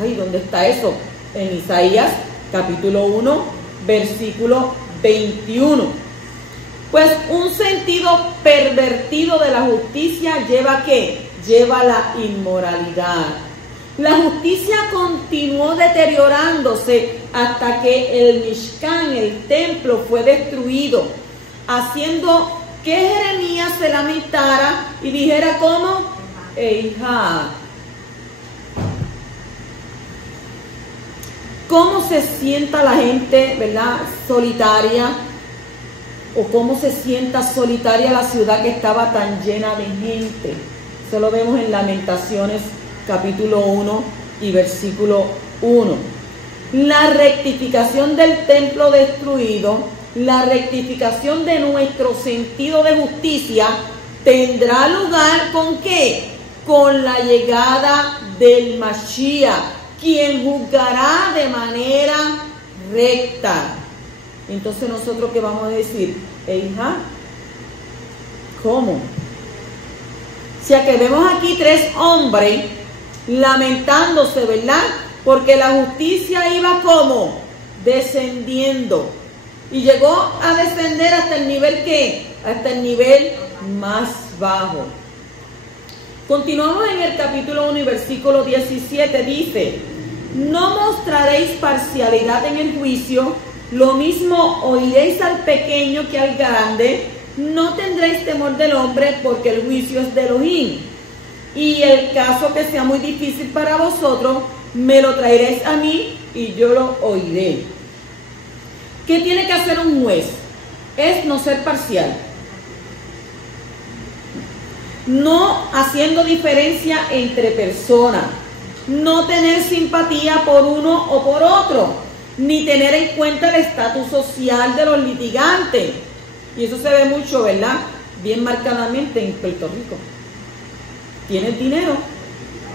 Ay, ¿dónde está eso? En Isaías capítulo 1, versículo 21. Pues un sentido pervertido de la justicia lleva ¿a qué? Lleva la inmoralidad. La justicia continuó deteriorándose hasta que el Mishkan, el templo, fue destruido, haciendo que Jeremías se lamentara y dijera ¿cómo? Eijá. ¿Cómo se sienta la gente, verdad, solitaria? ¿O cómo se sienta solitaria la ciudad que estaba tan llena de gente? Eso lo vemos en Lamentaciones capítulo 1 y versículo 1. La rectificación del templo destruido, la rectificación de nuestro sentido de justicia tendrá lugar ¿con qué? Con la llegada del Mashiach, quien juzgará de manera recta. Entonces nosotros ¿qué vamos a decir? Eijá, ¿cómo? O sea que vemos aquí 3 hombres lamentándose, ¿verdad? Porque la justicia iba ¿cómo? Descendiendo. Y llegó a descender hasta el nivel ¿qué? Hasta el nivel más bajo. Continuamos en el capítulo 1 y versículo 17, dice: no mostraréis parcialidad en el juicio, lo mismo oiréis al pequeño que al grande, no tendréis temor del hombre, porque el juicio es de Elohim. Y el caso que sea muy difícil para vosotros, me lo traeréis a mí y yo lo oiré. ¿Qué tiene que hacer un juez? Es no ser parcial, no haciendo diferencia entre personas, no tener simpatía por uno o por otro, ni tener en cuenta el estatus social de los litigantes. Y eso se ve mucho, ¿verdad? Bien marcadamente en Puerto Rico. ¿Tienes dinero?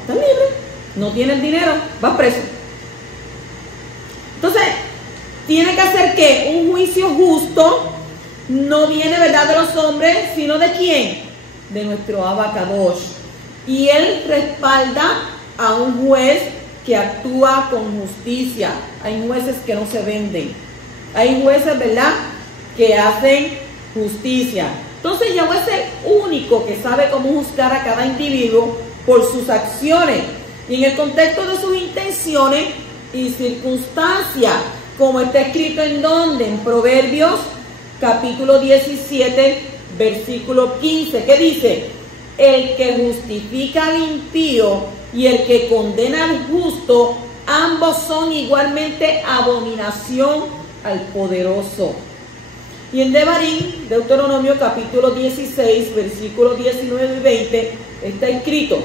Estás libre. No tienes dinero, vas preso. Entonces, tiene que hacer que un juicio justo no viene, ¿verdad?, de los hombres, sino ¿de quién? De nuestro Abacadosh. Y él respalda a un juez que actúa con justicia. Hay jueces que no se venden. Hay jueces, ¿verdad?, que hacen justicia. Entonces Yahweh es el único que sabe cómo juzgar a cada individuo por sus acciones y en el contexto de sus intenciones y circunstancias, como está escrito en donde, en Proverbios capítulo 17, versículo 15, que dice: el que justifica al impío y el que condena al justo, ambos son igualmente abominación al poderoso. Y en Devarim, Deuteronomio capítulo 16, versículos 19 y 20, está escrito: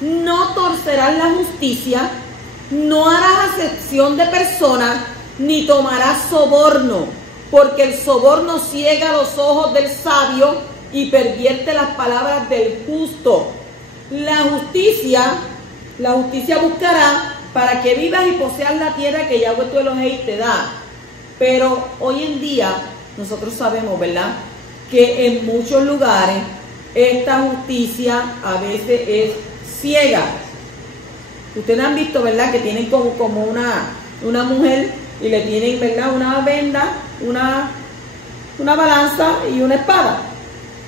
no torcerás la justicia, no harás acepción de personas, ni tomarás soborno, porque el soborno ciega los ojos del sabio y pervierte las palabras del justo. La justicia buscará para que vivas y poseas la tierra que Yahweh tu Elohim te da. Pero hoy en día nosotros sabemos, ¿verdad?, que en muchos lugares esta justicia a veces es ciega. Ustedes han visto, ¿verdad?, que tienen como una mujer y le tienen, ¿verdad?, una venda, una balanza y una espada.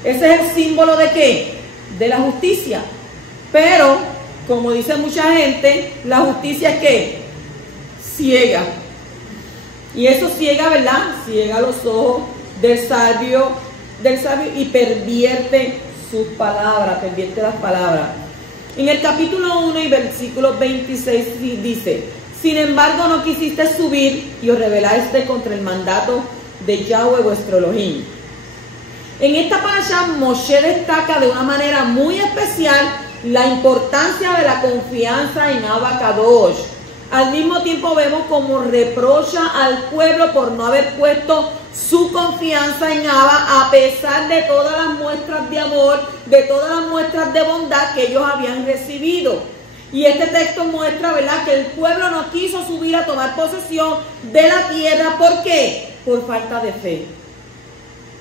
Ese es el símbolo ¿de qué? De la justicia. Pero, como dice mucha gente, la justicia es ¿qué? Ciega. Y eso ciega, ¿verdad? Ciega los ojos del sabio y pervierte sus palabras, pervierte las palabras. En el capítulo 1 y versículo 26 dice: sin embargo no quisiste subir y os rebelaste contra el mandato de Yahweh vuestro Elohim. En esta parasha Moshe destaca de una manera muy especial la importancia de la confianza en Abacadosh. Al mismo tiempo vemos como reprocha al pueblo por no haber puesto su confianza en Abba, a pesar de todas las muestras de amor, de todas las muestras de bondad que ellos habían recibido. Y este texto muestra, ¿verdad?, que el pueblo no quiso subir a tomar posesión de la tierra. ¿Por qué? Por falta de fe.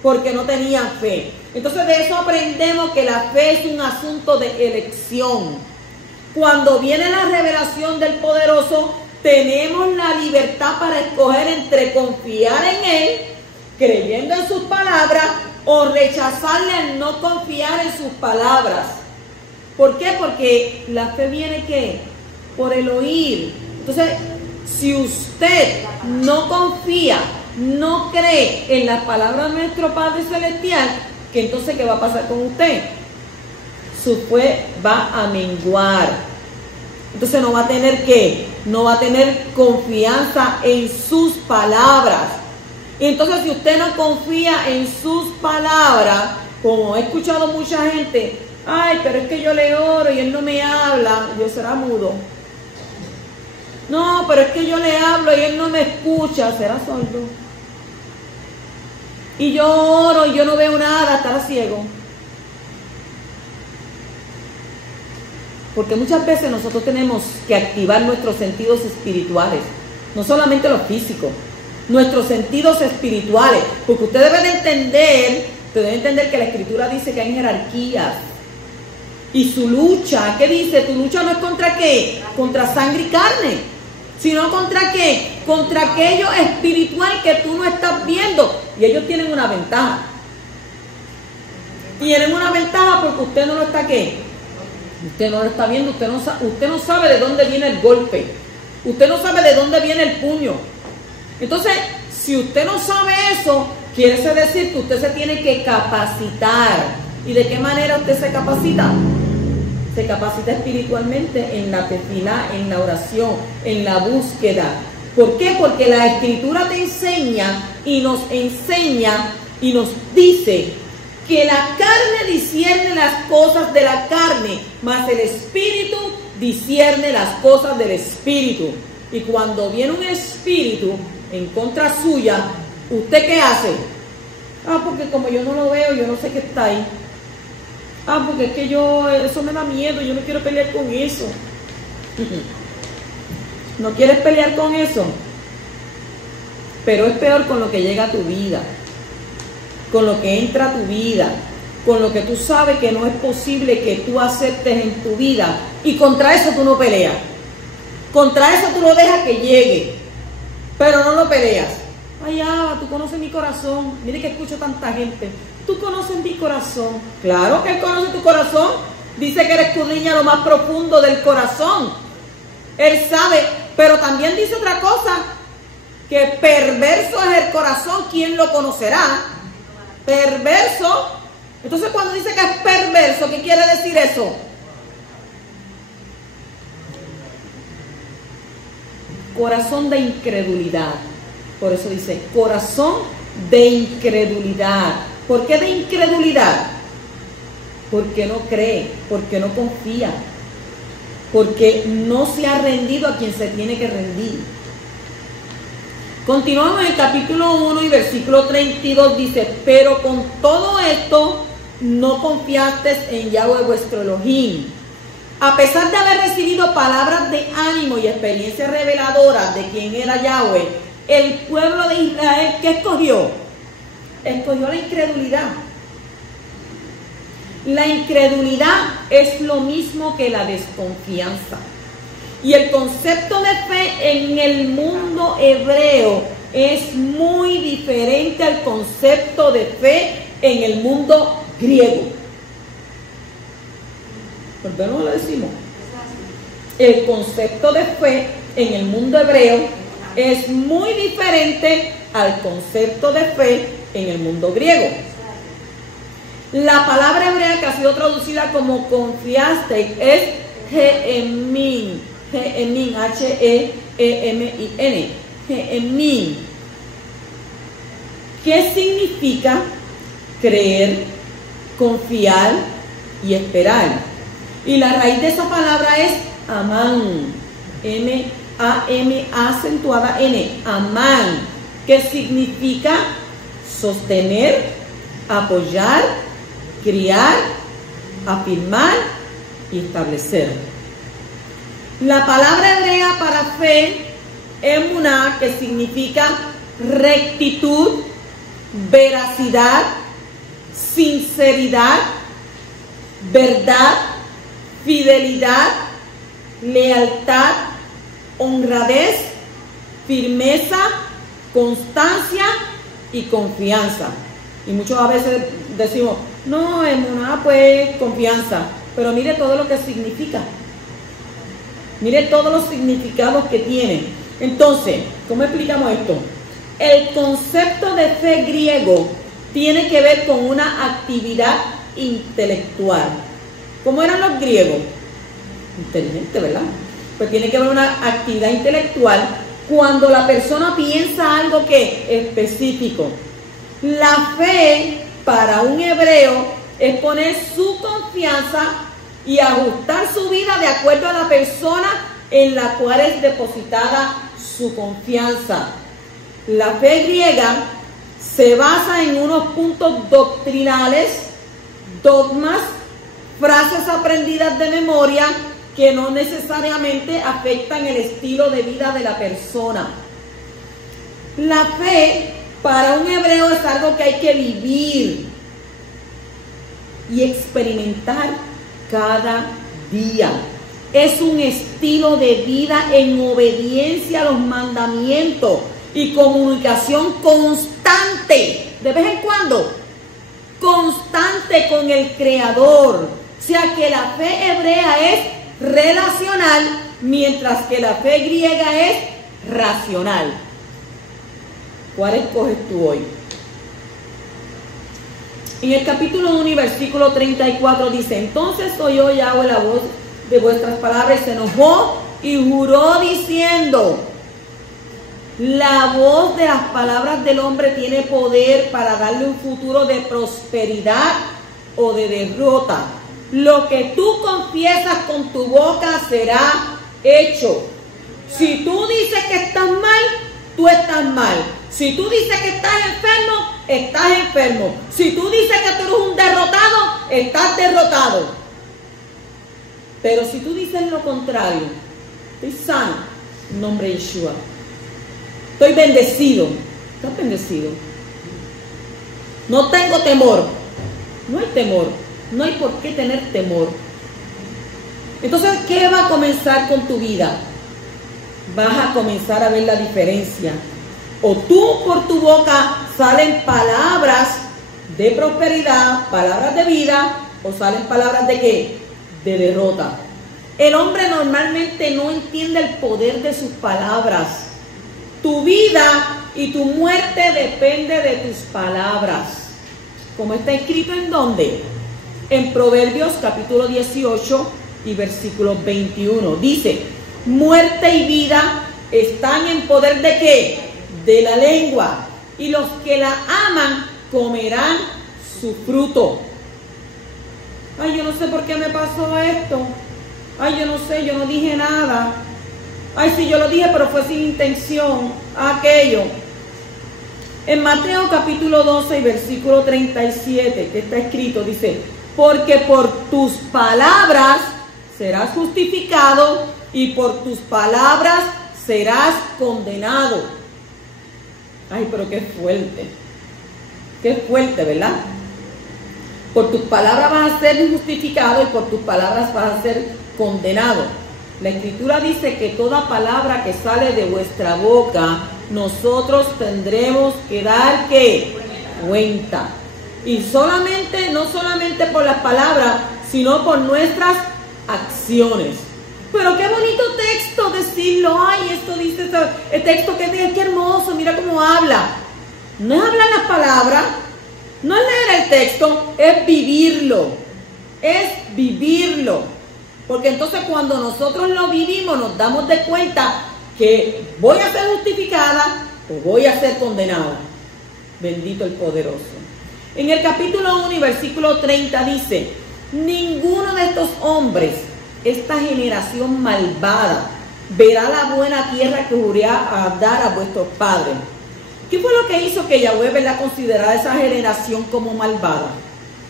Porque no tenían fe. Entonces de eso aprendemos que la fe es un asunto de elección. Cuando viene la revelación del poderoso, tenemos la libertad para escoger entre confiar en Él, creyendo en sus palabras, o rechazarle al no confiar en sus palabras. ¿Por qué? Porque la fe viene ¿qué? Por el oír. Entonces, si usted no confía, no cree en las palabras de nuestro Padre Celestial, que entonces ¿qué va a pasar con usted? Su fe va a menguar. Entonces no va a tener ¿qué? No va a tener confianza en sus palabras. Y entonces si usted no confía en sus palabras, como he escuchado mucha gente: ay, pero es que yo le oro y él no me habla, Dios será mudo. No, pero es que yo le hablo y él no me escucha, será sordo. Y yo oro y yo no veo nada, estará ciego. Porque muchas veces nosotros tenemos que activar nuestros sentidos espirituales, no solamente los físicos, nuestros sentidos espirituales. Porque usted debe de entender que la Escritura dice que hay jerarquías. Y su lucha, ¿qué dice? Tu lucha no es contra ¿qué? Contra sangre y carne, sino contra ¿qué? Contra aquello espiritual que tú no estás viendo. Y ellos tienen una ventaja. Tienen una ventaja porque usted no lo está ¿qué? Usted no lo está viendo, usted no sabe de dónde viene el golpe. Usted no sabe de dónde viene el puño. Entonces, si usted no sabe eso, quiere decir que usted se tiene que capacitar. ¿Y de qué manera usted se capacita? Se capacita espiritualmente en la tefilá, en la oración, en la búsqueda. ¿Por qué? Porque la Escritura te enseña y nos dice que la carne discierne las cosas de la carne, mas el Espíritu discierne las cosas del Espíritu. Y cuando viene un espíritu en contra suya, ¿usted qué hace? Porque como yo no lo veo, yo no sé qué está ahí. Porque es que eso me da miedo, yo no quiero pelear con eso. ¿No quieres pelear con eso? Pero es peor con lo que llega a tu vida, con lo que entra a tu vida, con lo que tú sabes que no es posible que tú aceptes en tu vida. Y contra eso tú no peleas. Contra eso tú lo dejas que llegue, pero no lo peleas. Ay, Abba, tú conoces mi corazón. Mire que escucho tanta gente. Tú conoces mi corazón. Claro que Él conoce tu corazón. Dice que Él escudriña lo más profundo del corazón. Él sabe, pero también dice otra cosa, que perverso es el corazón, ¿quién lo conocerá? Perverso. Entonces cuando dice que es perverso, ¿qué quiere decir eso? Corazón de incredulidad. Por eso dice, corazón de incredulidad. ¿Por qué de incredulidad? Porque no cree, porque no confía, porque no se ha rendido a quien se tiene que rendir. Continuamos en el capítulo 1 y versículo 32, dice, pero con todo esto no confiasteis en Yahweh vuestro Elohim. A pesar de haber recibido palabras de ánimo y experiencias reveladoras de quién era Yahweh, el pueblo de Israel, ¿qué escogió? Escogió la incredulidad. La incredulidad es lo mismo que la desconfianza. Y el concepto de fe en el mundo hebreo es muy diferente al concepto de fe en el mundo griego. ¿Por qué no lo decimos? El concepto de fe en el mundo hebreo es muy diferente al concepto de fe en el mundo griego. La palabra hebrea que ha sido traducida como confiaste es Heemin, H-E-E-M-I-N, Heemin. ¿Qué significa creer, confiar y esperar? Y la raíz de esa palabra es amán, M-A-M acentuada N, amán, que significa sostener, apoyar, criar, afirmar y establecer. La palabra hebrea para fe, emuná, que significa rectitud, veracidad, sinceridad, verdad, fidelidad, lealtad, honradez, firmeza, constancia y confianza. Y muchas veces decimos, no, emuná, pues confianza. Pero mire todo lo que significa. Mire todos los significados que tiene. Entonces, ¿cómo explicamos esto? El concepto de fe griego tiene que ver con una actividad intelectual. ¿Cómo eran los griegos? Inteligente, ¿verdad? Pues tiene que ver una actividad intelectual cuando la persona piensa algo que específico. La fe para un hebreo es poner su confianza y ajustar su vida de acuerdo a la persona en la cual es depositada su confianza. La fe griega se basa en unos puntos doctrinales, dogmas, frases aprendidas de memoria que no necesariamente afectan el estilo de vida de la persona. La fe para un hebreo es algo que hay que vivir y experimentar cada día. Es un estilo de vida en obediencia a los mandamientos y comunicación constante, de vez en cuando, constante con el Creador, sea que la fe hebrea es relacional, mientras que la fe griega es racional. ¿Cuál escoges tú hoy? En el capítulo 1 y versículo 34 dice: entonces oyó Yahweh la voz de vuestras palabras, se enojó y juró diciendo. La voz de las palabras del hombre tiene poder para darle un futuro de prosperidad o de derrota. Lo que tú confiesas con tu boca será hecho. Si tú dices que estás mal, tú estás mal. Si tú dices que estás enfermo, estás enfermo. Si tú dices que tú eres un derrotado, estás derrotado. Pero si tú dices lo contrario, estoy sano, en nombre de Yeshua. Estoy bendecido. ¿Estás bendecido? No tengo temor. No hay temor. No hay por qué tener temor. Entonces, ¿qué va a comenzar con tu vida? Vas a comenzar a ver la diferencia. O tú por tu boca salen palabras de prosperidad, palabras de vida, o salen palabras de ¿qué? De derrota. El hombre normalmente no entiende el poder de sus palabras. Tu vida y tu muerte depende de tus palabras. Como está escrito en ¿dónde? En Proverbios capítulo 18 y versículo 21. Dice: muerte y vida están en poder ¿de qué? De la lengua, y los que la aman comerán su fruto. Ay, yo no sé por qué me pasó esto. Ay, yo no sé, yo no dije nada. Ay, sí, yo lo dije, pero fue sin intención. Aquello. En Mateo capítulo 12 y versículo 37, que está escrito, dice: porque por tus palabras serás justificado y por tus palabras serás condenado. Ay, pero qué fuerte. Qué fuerte, ¿verdad? Por tus palabras vas a ser justificado y por tus palabras vas a ser condenado. La Escritura dice que toda palabra que sale de vuestra boca, nosotros tendremos que dar ¿qué? Cuenta. Y no solamente por las palabras, sino por nuestras acciones. Pero qué bonito texto decirlo. Ay, esto dice, el texto qué hermoso, mira cómo habla. No es hablar las palabras, no es leer el texto, es vivirlo. Es vivirlo. Porque entonces cuando nosotros lo vivimos nos damos de cuenta que voy a ser justificada o voy a ser condenada. Bendito el poderoso. En el capítulo 1 y versículo 30 dice: ninguno de estos hombres, esta generación malvada, verá la buena tierra que juré a dar a vuestros padres. ¿Qué fue lo que hizo que Yahweh la considerara esa generación como malvada?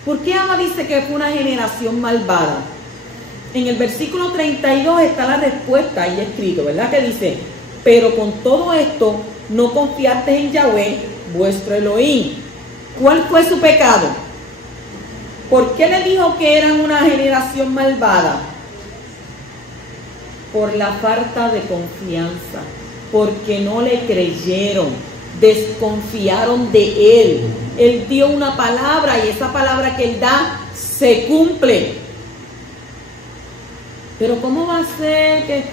¿Por qué Abba dice que fue una generación malvada? En el versículo 32 está la respuesta ahí escrito, ¿verdad? Que dice: pero con todo esto no confiaste en Yahweh, vuestro Elohim. ¿Cuál fue su pecado? ¿Por qué le dijo que eran una generación malvada? Por la falta de confianza, porque no le creyeron, desconfiaron de él. Él dio una palabra y esa palabra que él da se cumple. Pero ¿cómo va a ser que...?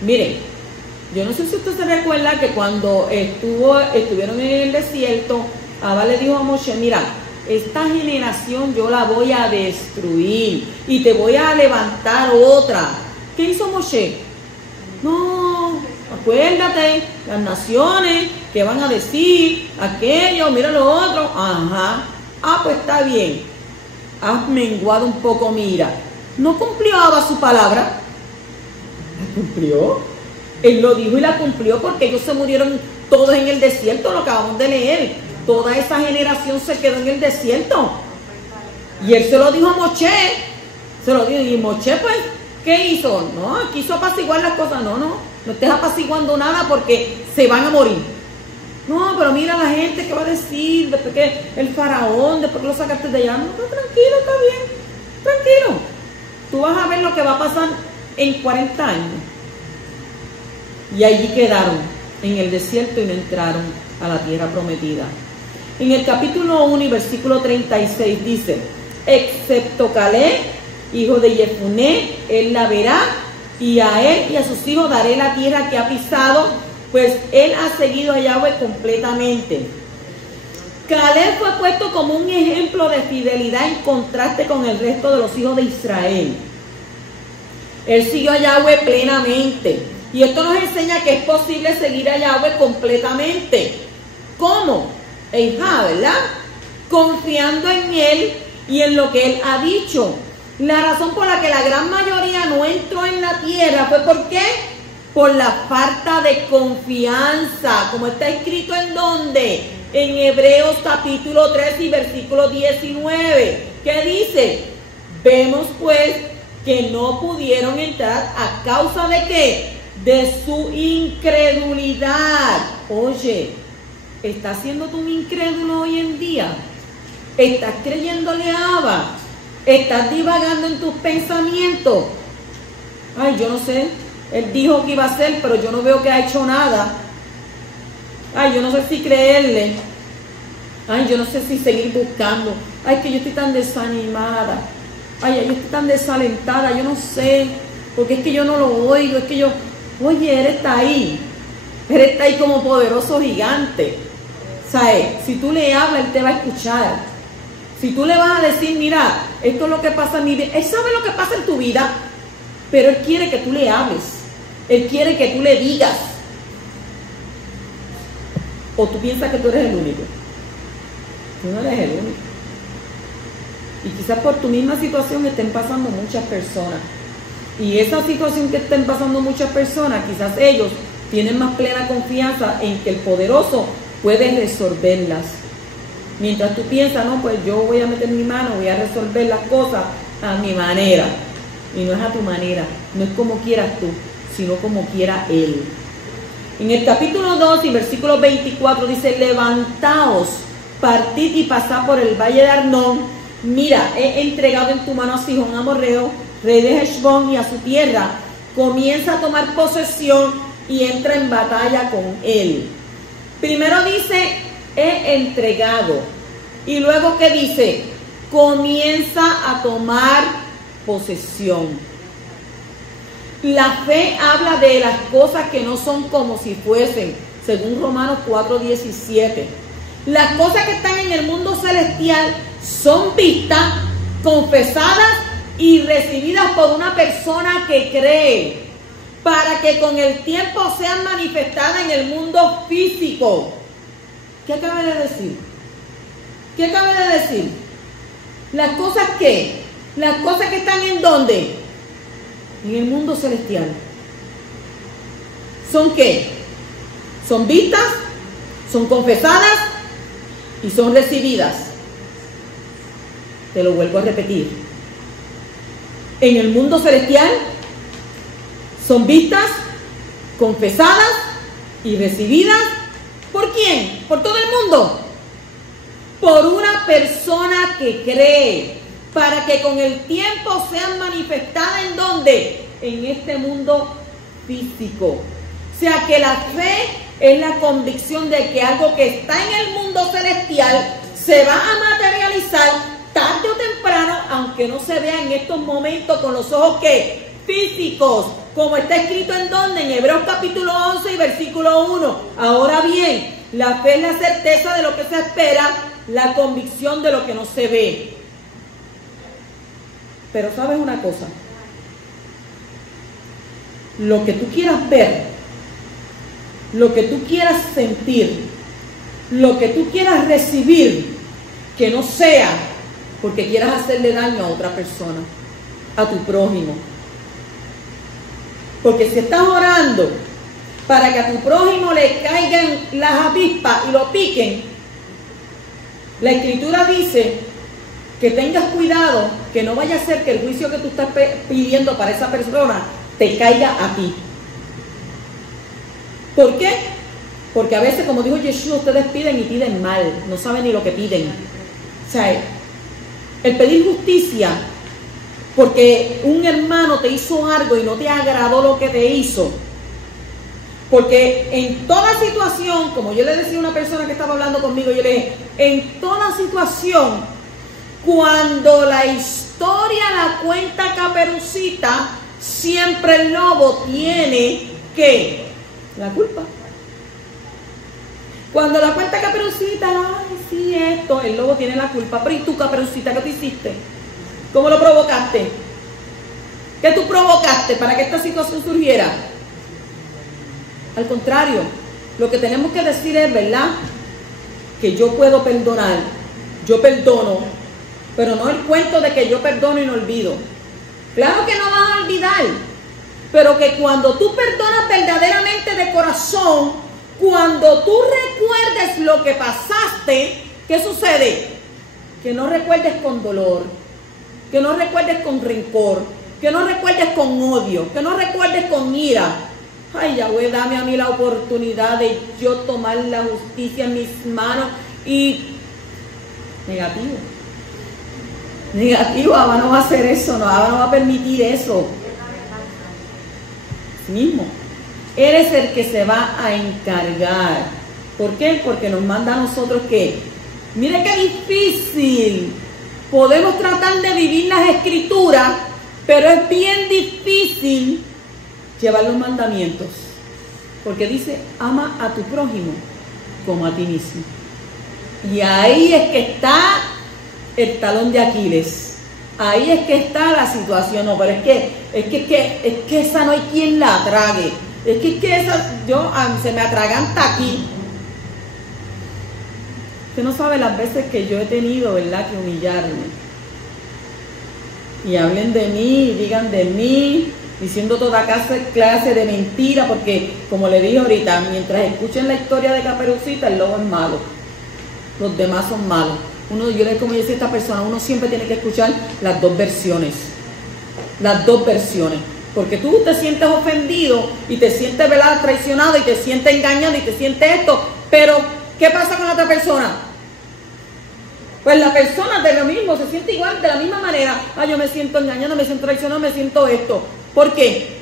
Miren, yo no sé si usted se recuerda que cuando estuvieron en el desierto, Abba le dijo a Moshe: mira, esta generación yo la voy a destruir y te voy a levantar otra. ¿Qué hizo Moshe? No, acuérdate, las naciones que van a decir aquello, mira lo otro. Ajá, pues está bien. Has menguado un poco, mira. ¿No cumplió Abba su palabra? ¿La cumplió? Él lo dijo y la cumplió, porque ellos se murieron todos en el desierto, lo acabamos de leer. Toda esa generación se quedó en el desierto. Y él se lo dijo a Moshe. Se lo dijo. Y Moshe, pues, ¿qué hizo? No, quiso apaciguar las cosas. No estés apaciguando nada porque se van a morir. No, pero mira la gente, ¿qué va a decir? Después que el faraón, después que lo sacaste de allá. No, tranquilo, está bien. Tranquilo. Tú vas a ver lo que va a pasar en 40 años. Y allí quedaron en el desierto y no entraron a la tierra prometida. En el capítulo 1 y versículo 36 dice: excepto Caleb, hijo de Jefuné, él la verá, y a él y a sus hijos daré la tierra que ha pisado, pues él ha seguido a Yahweh completamente. Caleb fue puesto como un ejemplo de fidelidad en contraste con el resto de los hijos de Israel. Él siguió a Yahweh plenamente. Y esto nos enseña que es posible seguir a Yahweh completamente. ¿Cómo? ¿Verdad? Confiando en Él y en lo que Él ha dicho. La razón por la que la gran mayoría no entró en la tierra fue ¿por qué? Por la falta de confianza. Como está escrito en ¿dónde? En Hebreos capítulo 3 y versículo 19. ¿Qué dice? Vemos pues que no pudieron entrar a causa de ¿qué? De su incredulidad. Oye, ¿estás siendo tú un incrédulo hoy en día? ¿Estás creyéndole a Abba? ¿Estás divagando en tus pensamientos? Ay, yo no sé, él dijo que iba a hacer, pero yo no veo que ha hecho nada. Ay, yo no sé si creerle. Ay, yo no sé si seguir buscando. Ay, que yo estoy tan desanimada. Ay, yo estoy tan desalentada, yo no sé, porque es que yo no lo oigo, es que yo... Oye, Él está ahí como poderoso gigante. ¿Sabes? Si tú le hablas, Él te va a escuchar. Si tú le vas a decir, mira, esto es lo que pasa en mi vida, Él sabe lo que pasa en tu vida, pero Él quiere que tú le hables. Él quiere que tú le digas. ¿O tú piensas que tú eres el único? Tú no eres el único. Y quizás por tu misma situación estén pasando muchas personas. Y esa situación que estén pasando muchas personas, quizás ellos tienen más plena confianza en que el poderoso puede resolverlas. Mientras tú piensas, no, pues yo voy a meter mi mano, voy a resolver las cosas a mi manera. Y no es a tu manera, no es como quieras tú, sino como quiera Él. En el capítulo 2 y versículo 24 dice, levantaos, partid y pasad por el valle de Arnón. Mira, he entregado en tu mano a Sihón amorreo, rey de Heshbón, y a su tierra. Comienza a tomar posesión y entra en batalla con él. Primero dice, he entregado. Y luego, ¿qué dice? Comienza a tomar posesión. La fe habla de las cosas que no son como si fuesen, según Romanos 4:17. Las cosas que están en el mundo celestial son vistas, confesadas y recibidas por una persona que cree, para que con el tiempo sean manifestadas en el mundo físico. ¿Qué acaba de decir? ¿Qué acaba de decir? Las cosas que están en ¿dónde? En el mundo celestial. ¿Son qué? Son vistas, son confesadas y son recibidas. Te lo vuelvo a repetir. En el mundo celestial son vistas, confesadas y recibidas. ¿Por quién? ¿Por todo el mundo? Por una persona que cree, para que con el tiempo sean manifestadas ¿en dónde? En este mundo físico. O sea que la fe es la convicción de que algo que está en el mundo celestial se va a materializar tarde o temprano, aunque no se vea en estos momentos con los ojos que físicos, como está escrito en donde, en Hebreos capítulo 11 y versículo 1. Ahora bien, la fe es la certeza de lo que se espera, la convicción de lo que no se ve. Pero ¿sabes una cosa? Lo que tú quieras ver, lo que tú quieras sentir, lo que tú quieras recibir, que no sea porque quieras hacerle daño a otra persona, a tu prójimo. Porque si estás orando para que a tu prójimo le caigan las avispas y lo piquen, la Escritura dice que tengas cuidado, que no vaya a ser que el juicio que tú estás pidiendo para esa persona te caiga a ti. ¿Por qué? Porque a veces, como dijo Yeshua, ustedes piden y piden mal, no saben ni lo que piden. O sea, el pedir justicia porque un hermano te hizo algo y no te agradó lo que te hizo. Porque en toda situación, como yo le decía a una persona que estaba hablando conmigo, yo le dije, en toda situación Cuando la historia la cuenta Caperucita, siempre el lobo tiene que la culpa. Cuando la cuenta Caperucita, ay, sí, esto, el lobo tiene la culpa. Pero ¿y tú, Caperucita, qué tú hiciste? ¿Cómo lo provocaste? ¿Qué tú provocaste para que esta situación surgiera? Al contrario, lo que tenemos que decir es, ¿verdad?, que yo puedo perdonar, yo perdono, pero no el cuento de que yo perdono y no olvido. Claro que no vas a olvidar, pero que cuando tú perdonas verdaderamente de corazón, cuando tú recuerdes lo que pasaste, ¿qué sucede? Que no recuerdes con dolor, que no recuerdes con rencor, que no recuerdes con odio, que no recuerdes con ira. Ay, Yahweh, dame a mí la oportunidad de yo tomar la justicia en mis manos. Y negativo, Abba no va a hacer eso, no, Abba no va a permitir eso. Sí mismo, eres el que se va a encargar. ¿Por qué? Porque nos manda a nosotros que, mire qué difícil, podemos tratar de vivir las escrituras, pero es bien difícil llevar los mandamientos, porque dice, ama a tu prójimo como a ti mismo. Y ahí es que está el talón de Aquiles, ahí es que está la situación. No, pero es que esa no hay quien la trague, es que esa, se me atraganta aquí. Usted no sabe las veces que yo he tenido, ¿verdad?, que humillarme, y hablen de mí, y digan de mí, diciendo toda clase de mentira, porque como le dije ahorita, mientras escuchen la historia de Caperucita, el lobo es malo, los demás son malos. Como yo decía a esta persona, uno siempre tiene que escuchar las dos versiones, porque tú te sientes ofendido y te sientes, ¿verdad?, traicionado, y te sientes engañado y te sientes esto, pero ¿qué pasa con la otra persona? Pues la persona de lo mismo se siente igual, de la misma manera. Ah, yo me siento engañado, me siento traicionado, me siento esto. ¿Por qué?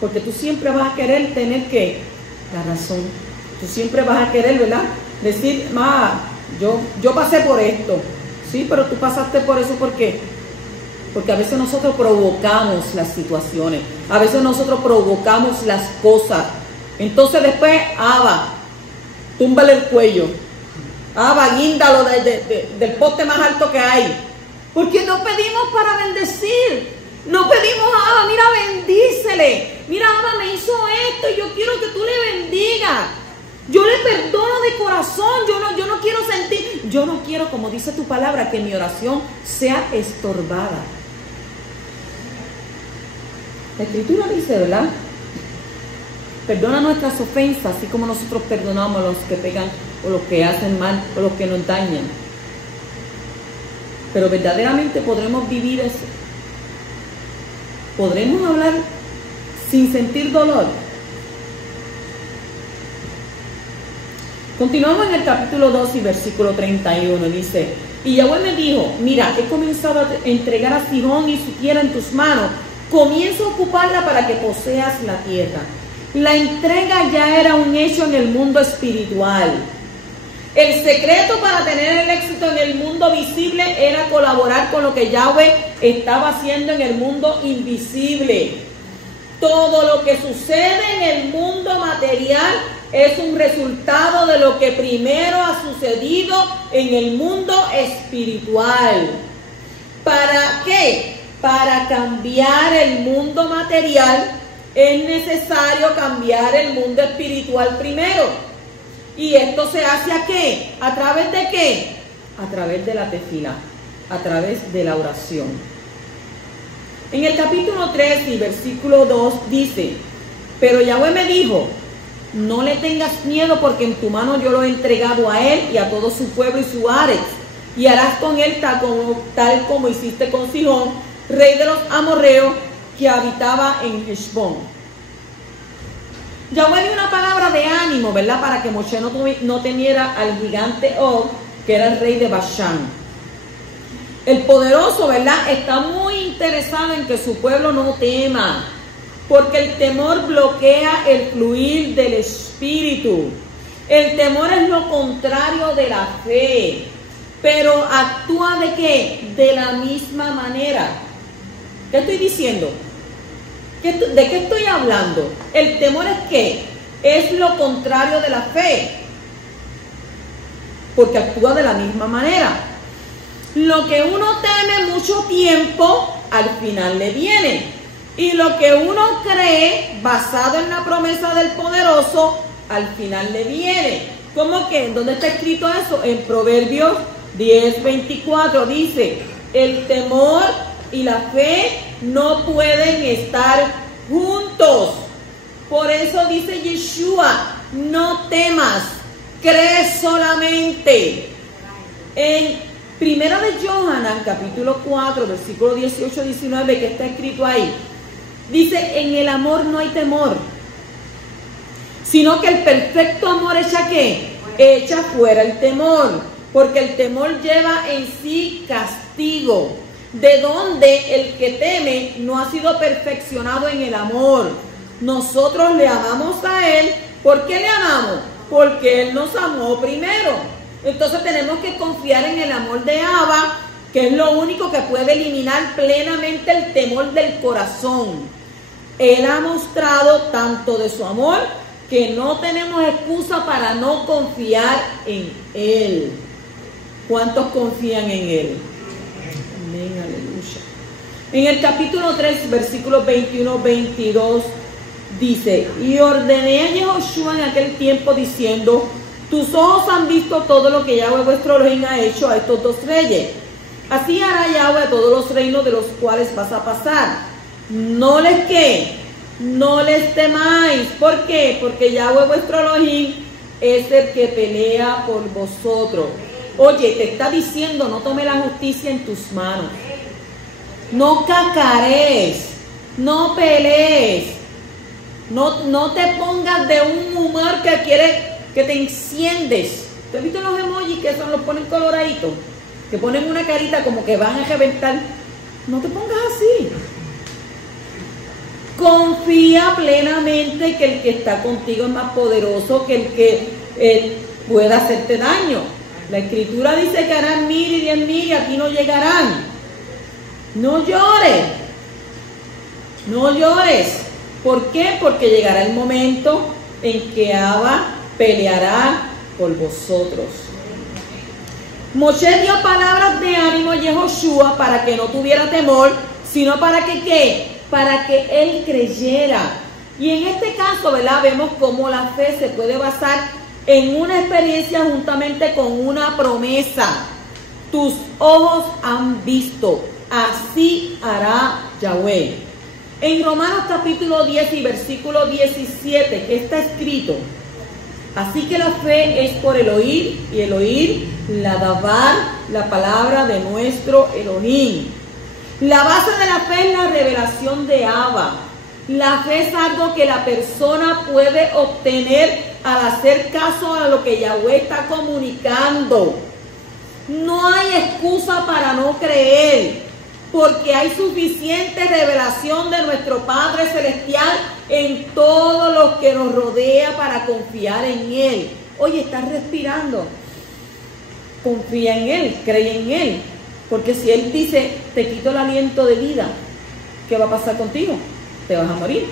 Porque tú siempre vas a querer tener la razón. Tú siempre vas a querer, ¿verdad?, decir, yo pasé por esto. Sí, pero tú pasaste por eso, ¿por qué? Porque a veces nosotros provocamos las situaciones, a veces nosotros provocamos las cosas. Entonces después, túmbale el cuello, guíndalo del poste más alto que hay. Porque no pedimos para bendecir, no pedimos, mira, bendícele, mira, me hizo esto y yo quiero que tú le bendigas. Yo le perdono de corazón, yo no quiero sentir, yo no quiero, como dice tu palabra, que mi oración sea estorbada. La Escritura dice, ¿verdad?, perdona nuestras ofensas, así como nosotros perdonamos a los que pecan o los que hacen mal o los que nos dañan. Pero verdaderamente podremos vivir eso. ¿Podremos hablar sin sentir dolor? Continuamos en el capítulo 2 y versículo 31. Dice, y Yahweh me dijo, mira, he comenzado a entregar a Sihón y su tierra en tus manos. Comienza a ocuparla para que poseas la tierra. La entrega ya era un hecho en el mundo espiritual. El secreto para tener el éxito en el mundo visible era colaborar con lo que Yahweh estaba haciendo en el mundo invisible. Todo lo que sucede en el mundo material es un resultado de lo que primero ha sucedido en el mundo espiritual. ¿Para qué? Para cambiar el mundo material es necesario cambiar el mundo espiritual primero. ¿Y esto se hace a qué? ¿A través de qué? A través de la tefilá, a través de la oración. En el capítulo 3 y versículo 2 dice, pero Yahweh me dijo, no le tengas miedo porque en tu mano yo lo he entregado a él y a todo su pueblo y su Ares, y harás con él tal como hiciste con Sihón, rey de los amorreos, que habitaba en Heshbón. Yahweh dio una palabra de ánimo, ¿verdad?, para que Moshe no temiera al gigante Og, que era el rey de Bashán. El poderoso, ¿verdad?, está muy interesado en que su pueblo no tema, porque el temor bloquea el fluir del espíritu. El temor es lo contrario de la fe. pero actúa ¿de qué? De la misma manera. ¿Qué estoy diciendo? ¿De qué estoy hablando? El temor es ¿qué? Es lo contrario de la fe, porque actúa de la misma manera. Lo que uno teme mucho tiempo, al final le viene. Y lo que uno cree, basado en la promesa del poderoso, al final le viene. ¿Cómo que? ¿Dónde está escrito eso? En Proverbios 10:24 dice: el temor y la fe no pueden estar juntos. Por eso dice Yeshua: no temas, cree solamente. En Primera de Yohanan, capítulo 4, versículo 18-19, que está escrito ahí, dice: en el amor no hay temor, sino que el perfecto amor echa ¿qué? Echa fuera el temor, porque el temor lleva en sí castigo, de donde el que teme no ha sido perfeccionado en el amor. Nosotros le amamos a Él. ¿Por qué le amamos? Porque Él nos amó primero. Entonces tenemos que confiar en el amor de Abba, que es lo único que puede eliminar plenamente el temor del corazón. Él ha mostrado tanto de su amor que no tenemos excusa para no confiar en Él. ¿Cuántos confían en Él? Amén, aleluya. En el capítulo 3, versículos 21-22 dice: y ordené a Yehoshua en aquel tiempo diciendo: tus ojos han visto todo lo que Yahweh vuestro Elohim ha hecho a estos dos reyes. Así hará Yahweh a todos los reinos de los cuales vas a pasar. No les ¿qué? No les temáis. ¿Por qué? Porque Yahweh vuestro Elohim es el que pelea por vosotros. Oye, te está diciendo: no tome la justicia en tus manos. No cacarees. No pelees. No te pongas de un humor que quiere que te enciendes. ¿Te has visto los emojis que son los ponen coloraditos? Que ponen una carita como que van a reventar. No te pongas así. Confía plenamente que el que está contigo es más poderoso que el que pueda hacerte daño. La escritura dice que harán 1000 y 10,000 y a ti no llegarán. No llores. No llores. ¿Por qué? Porque llegará el momento en que Abba peleará por vosotros. Moshe dio palabras de ánimo a Yehoshua para que no tuviera temor, sino para que ¿qué? Para que él creyera. Y en este caso, ¿verdad? Vemos cómo la fe se puede basar en una experiencia juntamente con una promesa. Tus ojos han visto, así hará Yahweh. En Romanos capítulo 10 y versículo 17, que está escrito: así que la fe es por el oír, y el oír la davar, la palabra de nuestro Elohim. La base de la fe es la revelación de Abba. La fe es algo que la persona puede obtener al hacer caso a lo que Yahweh está comunicando. No hay excusa para no creer, porque hay suficiente revelación de nuestro Padre Celestial en todo lo que nos rodea para confiar en Él. Oye, estás respirando. Confía en Él, cree en Él. Porque si Él dice: te quito el aliento de vida, ¿qué va a pasar contigo? Te vas a morir.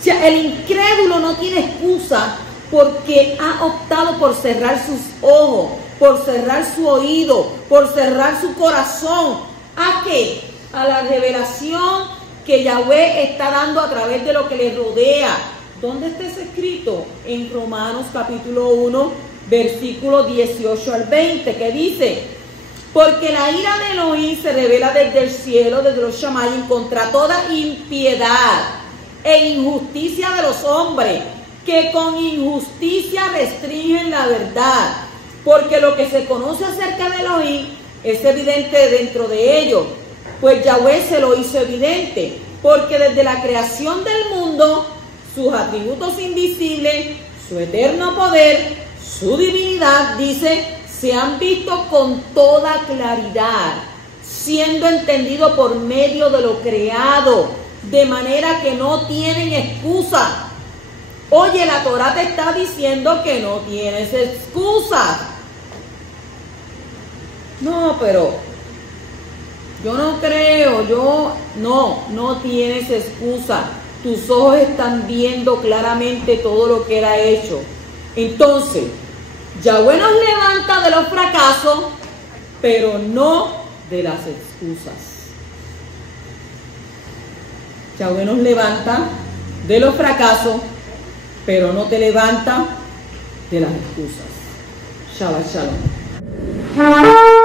O sea, el incrédulo no tiene excusa porque ha optado por cerrar sus ojos, por cerrar su oído, por cerrar su corazón. ¿A qué? A la revelación que Yahweh está dando a través de lo que le rodea. ¿Dónde está eso escrito? En Romanos capítulo 1, versículo 18 al 20, que dice: porque la ira de Elohim se revela desde el cielo, desde los Shamayim, contra toda impiedad e injusticia de los hombres, que con injusticia restringen la verdad. Porque lo que se conoce acerca de Elohim es evidente dentro de ellos, pues Yahweh se lo hizo evidente, porque desde la creación del mundo, sus atributos invisibles, su eterno poder, su divinidad, dice, se han visto con toda claridad, siendo entendido por medio de lo creado, de manera que no tienen excusa. Oye, la Torá te está diciendo que no tienes excusa. No, pero yo no creo, no tienes excusa. Tus ojos están viendo claramente todo lo que él ha hecho. Entonces, Yahweh nos levanta de los fracasos, pero no de las excusas. Yahweh nos levanta de los fracasos, pero no te levanta de las excusas. Shabbat shalom.